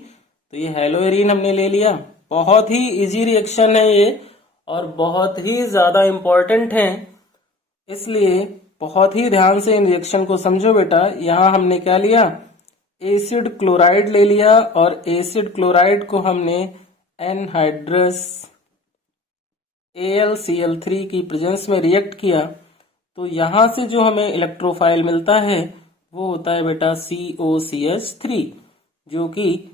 तो ये हेलोएरीन हमने ले लिया। बहुत ही इजी रिएक्शन है ये और बहुत ही ज्यादा इंपॉर्टेंट है, इसलिए बहुत ही ध्यान से इन रिएक्शन को समझो बेटा। यहां हमने क्या लिया, एसिड क्लोराइड ले लिया, और एसिड क्लोराइड को हमने एनहाइड्रस AlCl3 की प्रेजेंस में रिएक्ट किया तो यहां से जो हमें इलेक्ट्रोफाइल मिलता है वो होता है बेटा COCH3, जो कि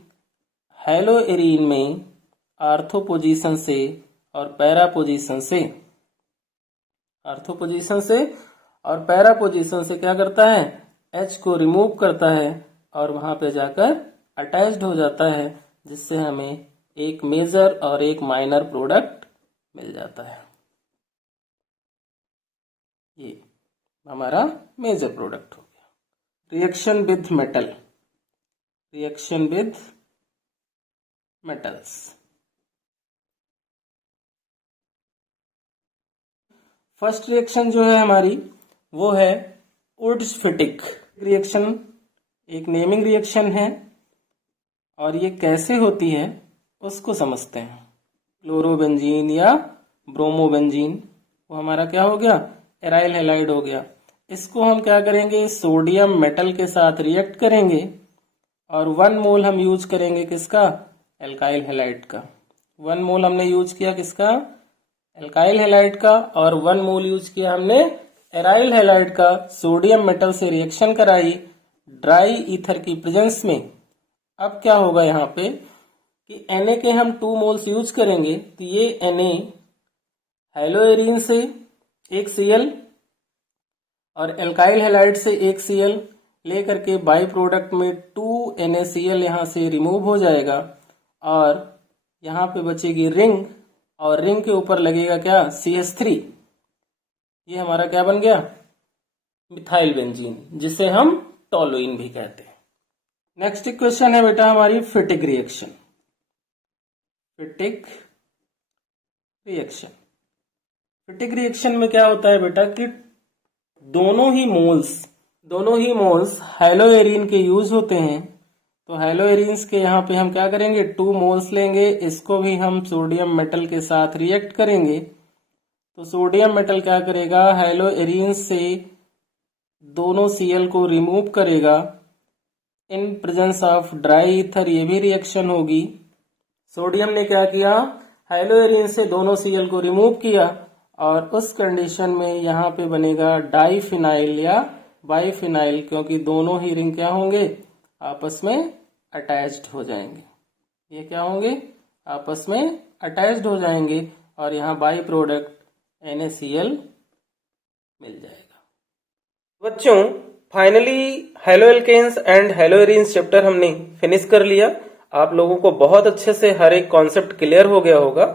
हैलोएरीन में आर्थो पोजीशन से और पैरा पोजीशन से क्या करता है, H को रिमूव करता है और वहां पे जाकर अटैच्ड हो जाता है, जिससे हमें एक मेजर और एक माइनर प्रोडक्ट मिल जाता है। ये हमारा मेजर प्रोडक्ट हो गया। Reaction with metals. First reaction जो है हमारी वो है वुड्स-फिटिक रिएक्शन, एक नेमिंग रिएक्शन है और ये कैसे होती है उसको समझते हैं। क्लोरोबेंजीन या ब्रोमोबेंजीन वो हमारा क्या हो गया, एराइल हैलाइड हो गया। इसको हम क्या करेंगे, सोडियम मेटल के साथ रिएक्ट करेंगे और 1 मोल हम यूज करेंगे किसका, एल्काइल हैलाइड का। 1 मोल हमने यूज किया किसका, एल्काइल हैलाइड का, और 1 मोल यूज किया हमने एराइल हैलाइड का। सोडियम मेटल से रिएक्शन कराई ड्राई ईथर की प्रेजेंस में। अब क्या होगा यहाँ पे कि Na के हम 2 मोल्स यूज करेंगे तो ये Na हैलोएरीन से एक Cl और एल्काइल हैलाइड से एक Cl लेकर के बाई प्रोडक्ट में 2 NaCl यहाँ से रिमूव हो जाएगा और यहाँ पे बचेगी रिंग और रिंग के ऊपर लगेगा क्या, CH3। ये हमारा क्या बन गया, मिथाइल बेंजीन, जिसे हम टोलुइन भी कहते हैं। नेक्स्ट इक्वेशन है बेटा हमारी फिटिक रिएक्शन। फिटिक रिएक्शन में क्या होता है बेटा कि दोनों ही मोल्स हैलोएरीन के यूज होते हैं। तो हैलोएरीन्स के यहाँ पे हम क्या करेंगे, 2 मोल्स लेंगे, इसको भी हम सोडियम मेटल के साथ रिएक्ट करेंगे। तो सोडियम मेटल क्या करेगा, हैलोएरीन्स से दोनों Cl को रिमूव करेगा इन प्रेजेंस ऑफ ड्राई ईथर। ये भी रिएक्शन होगी। सोडियम ने क्या किया, हैलोएरीन से दोनों Cl को रिमूव किया और उस कंडीशन में यहाँ पे बनेगा डाइफिनाइल या बाइफिनाइल, क्योंकि दोनों ही रिंग क्या होंगे, आपस में अटैच्ड हो जाएंगे। ये क्या होंगे, आपस में अटैच्ड हो जाएंगे और यहाँ बाई प्रोडक्ट NaCl मिल जाएगा। बच्चों फाइनली हैलोएल्केन्स एंड हैलोएरीन्स चैप्टर हमने फिनिश कर लिया। आप लोगों को बहुत अच्छे से हर एक कॉन्सेप्ट क्लियर हो गया होगा।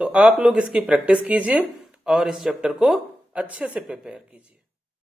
तो आप लोग इसकी प्रैक्टिस कीजिए और इस चैप्टर को अच्छे से प्रिपेयर कीजिए।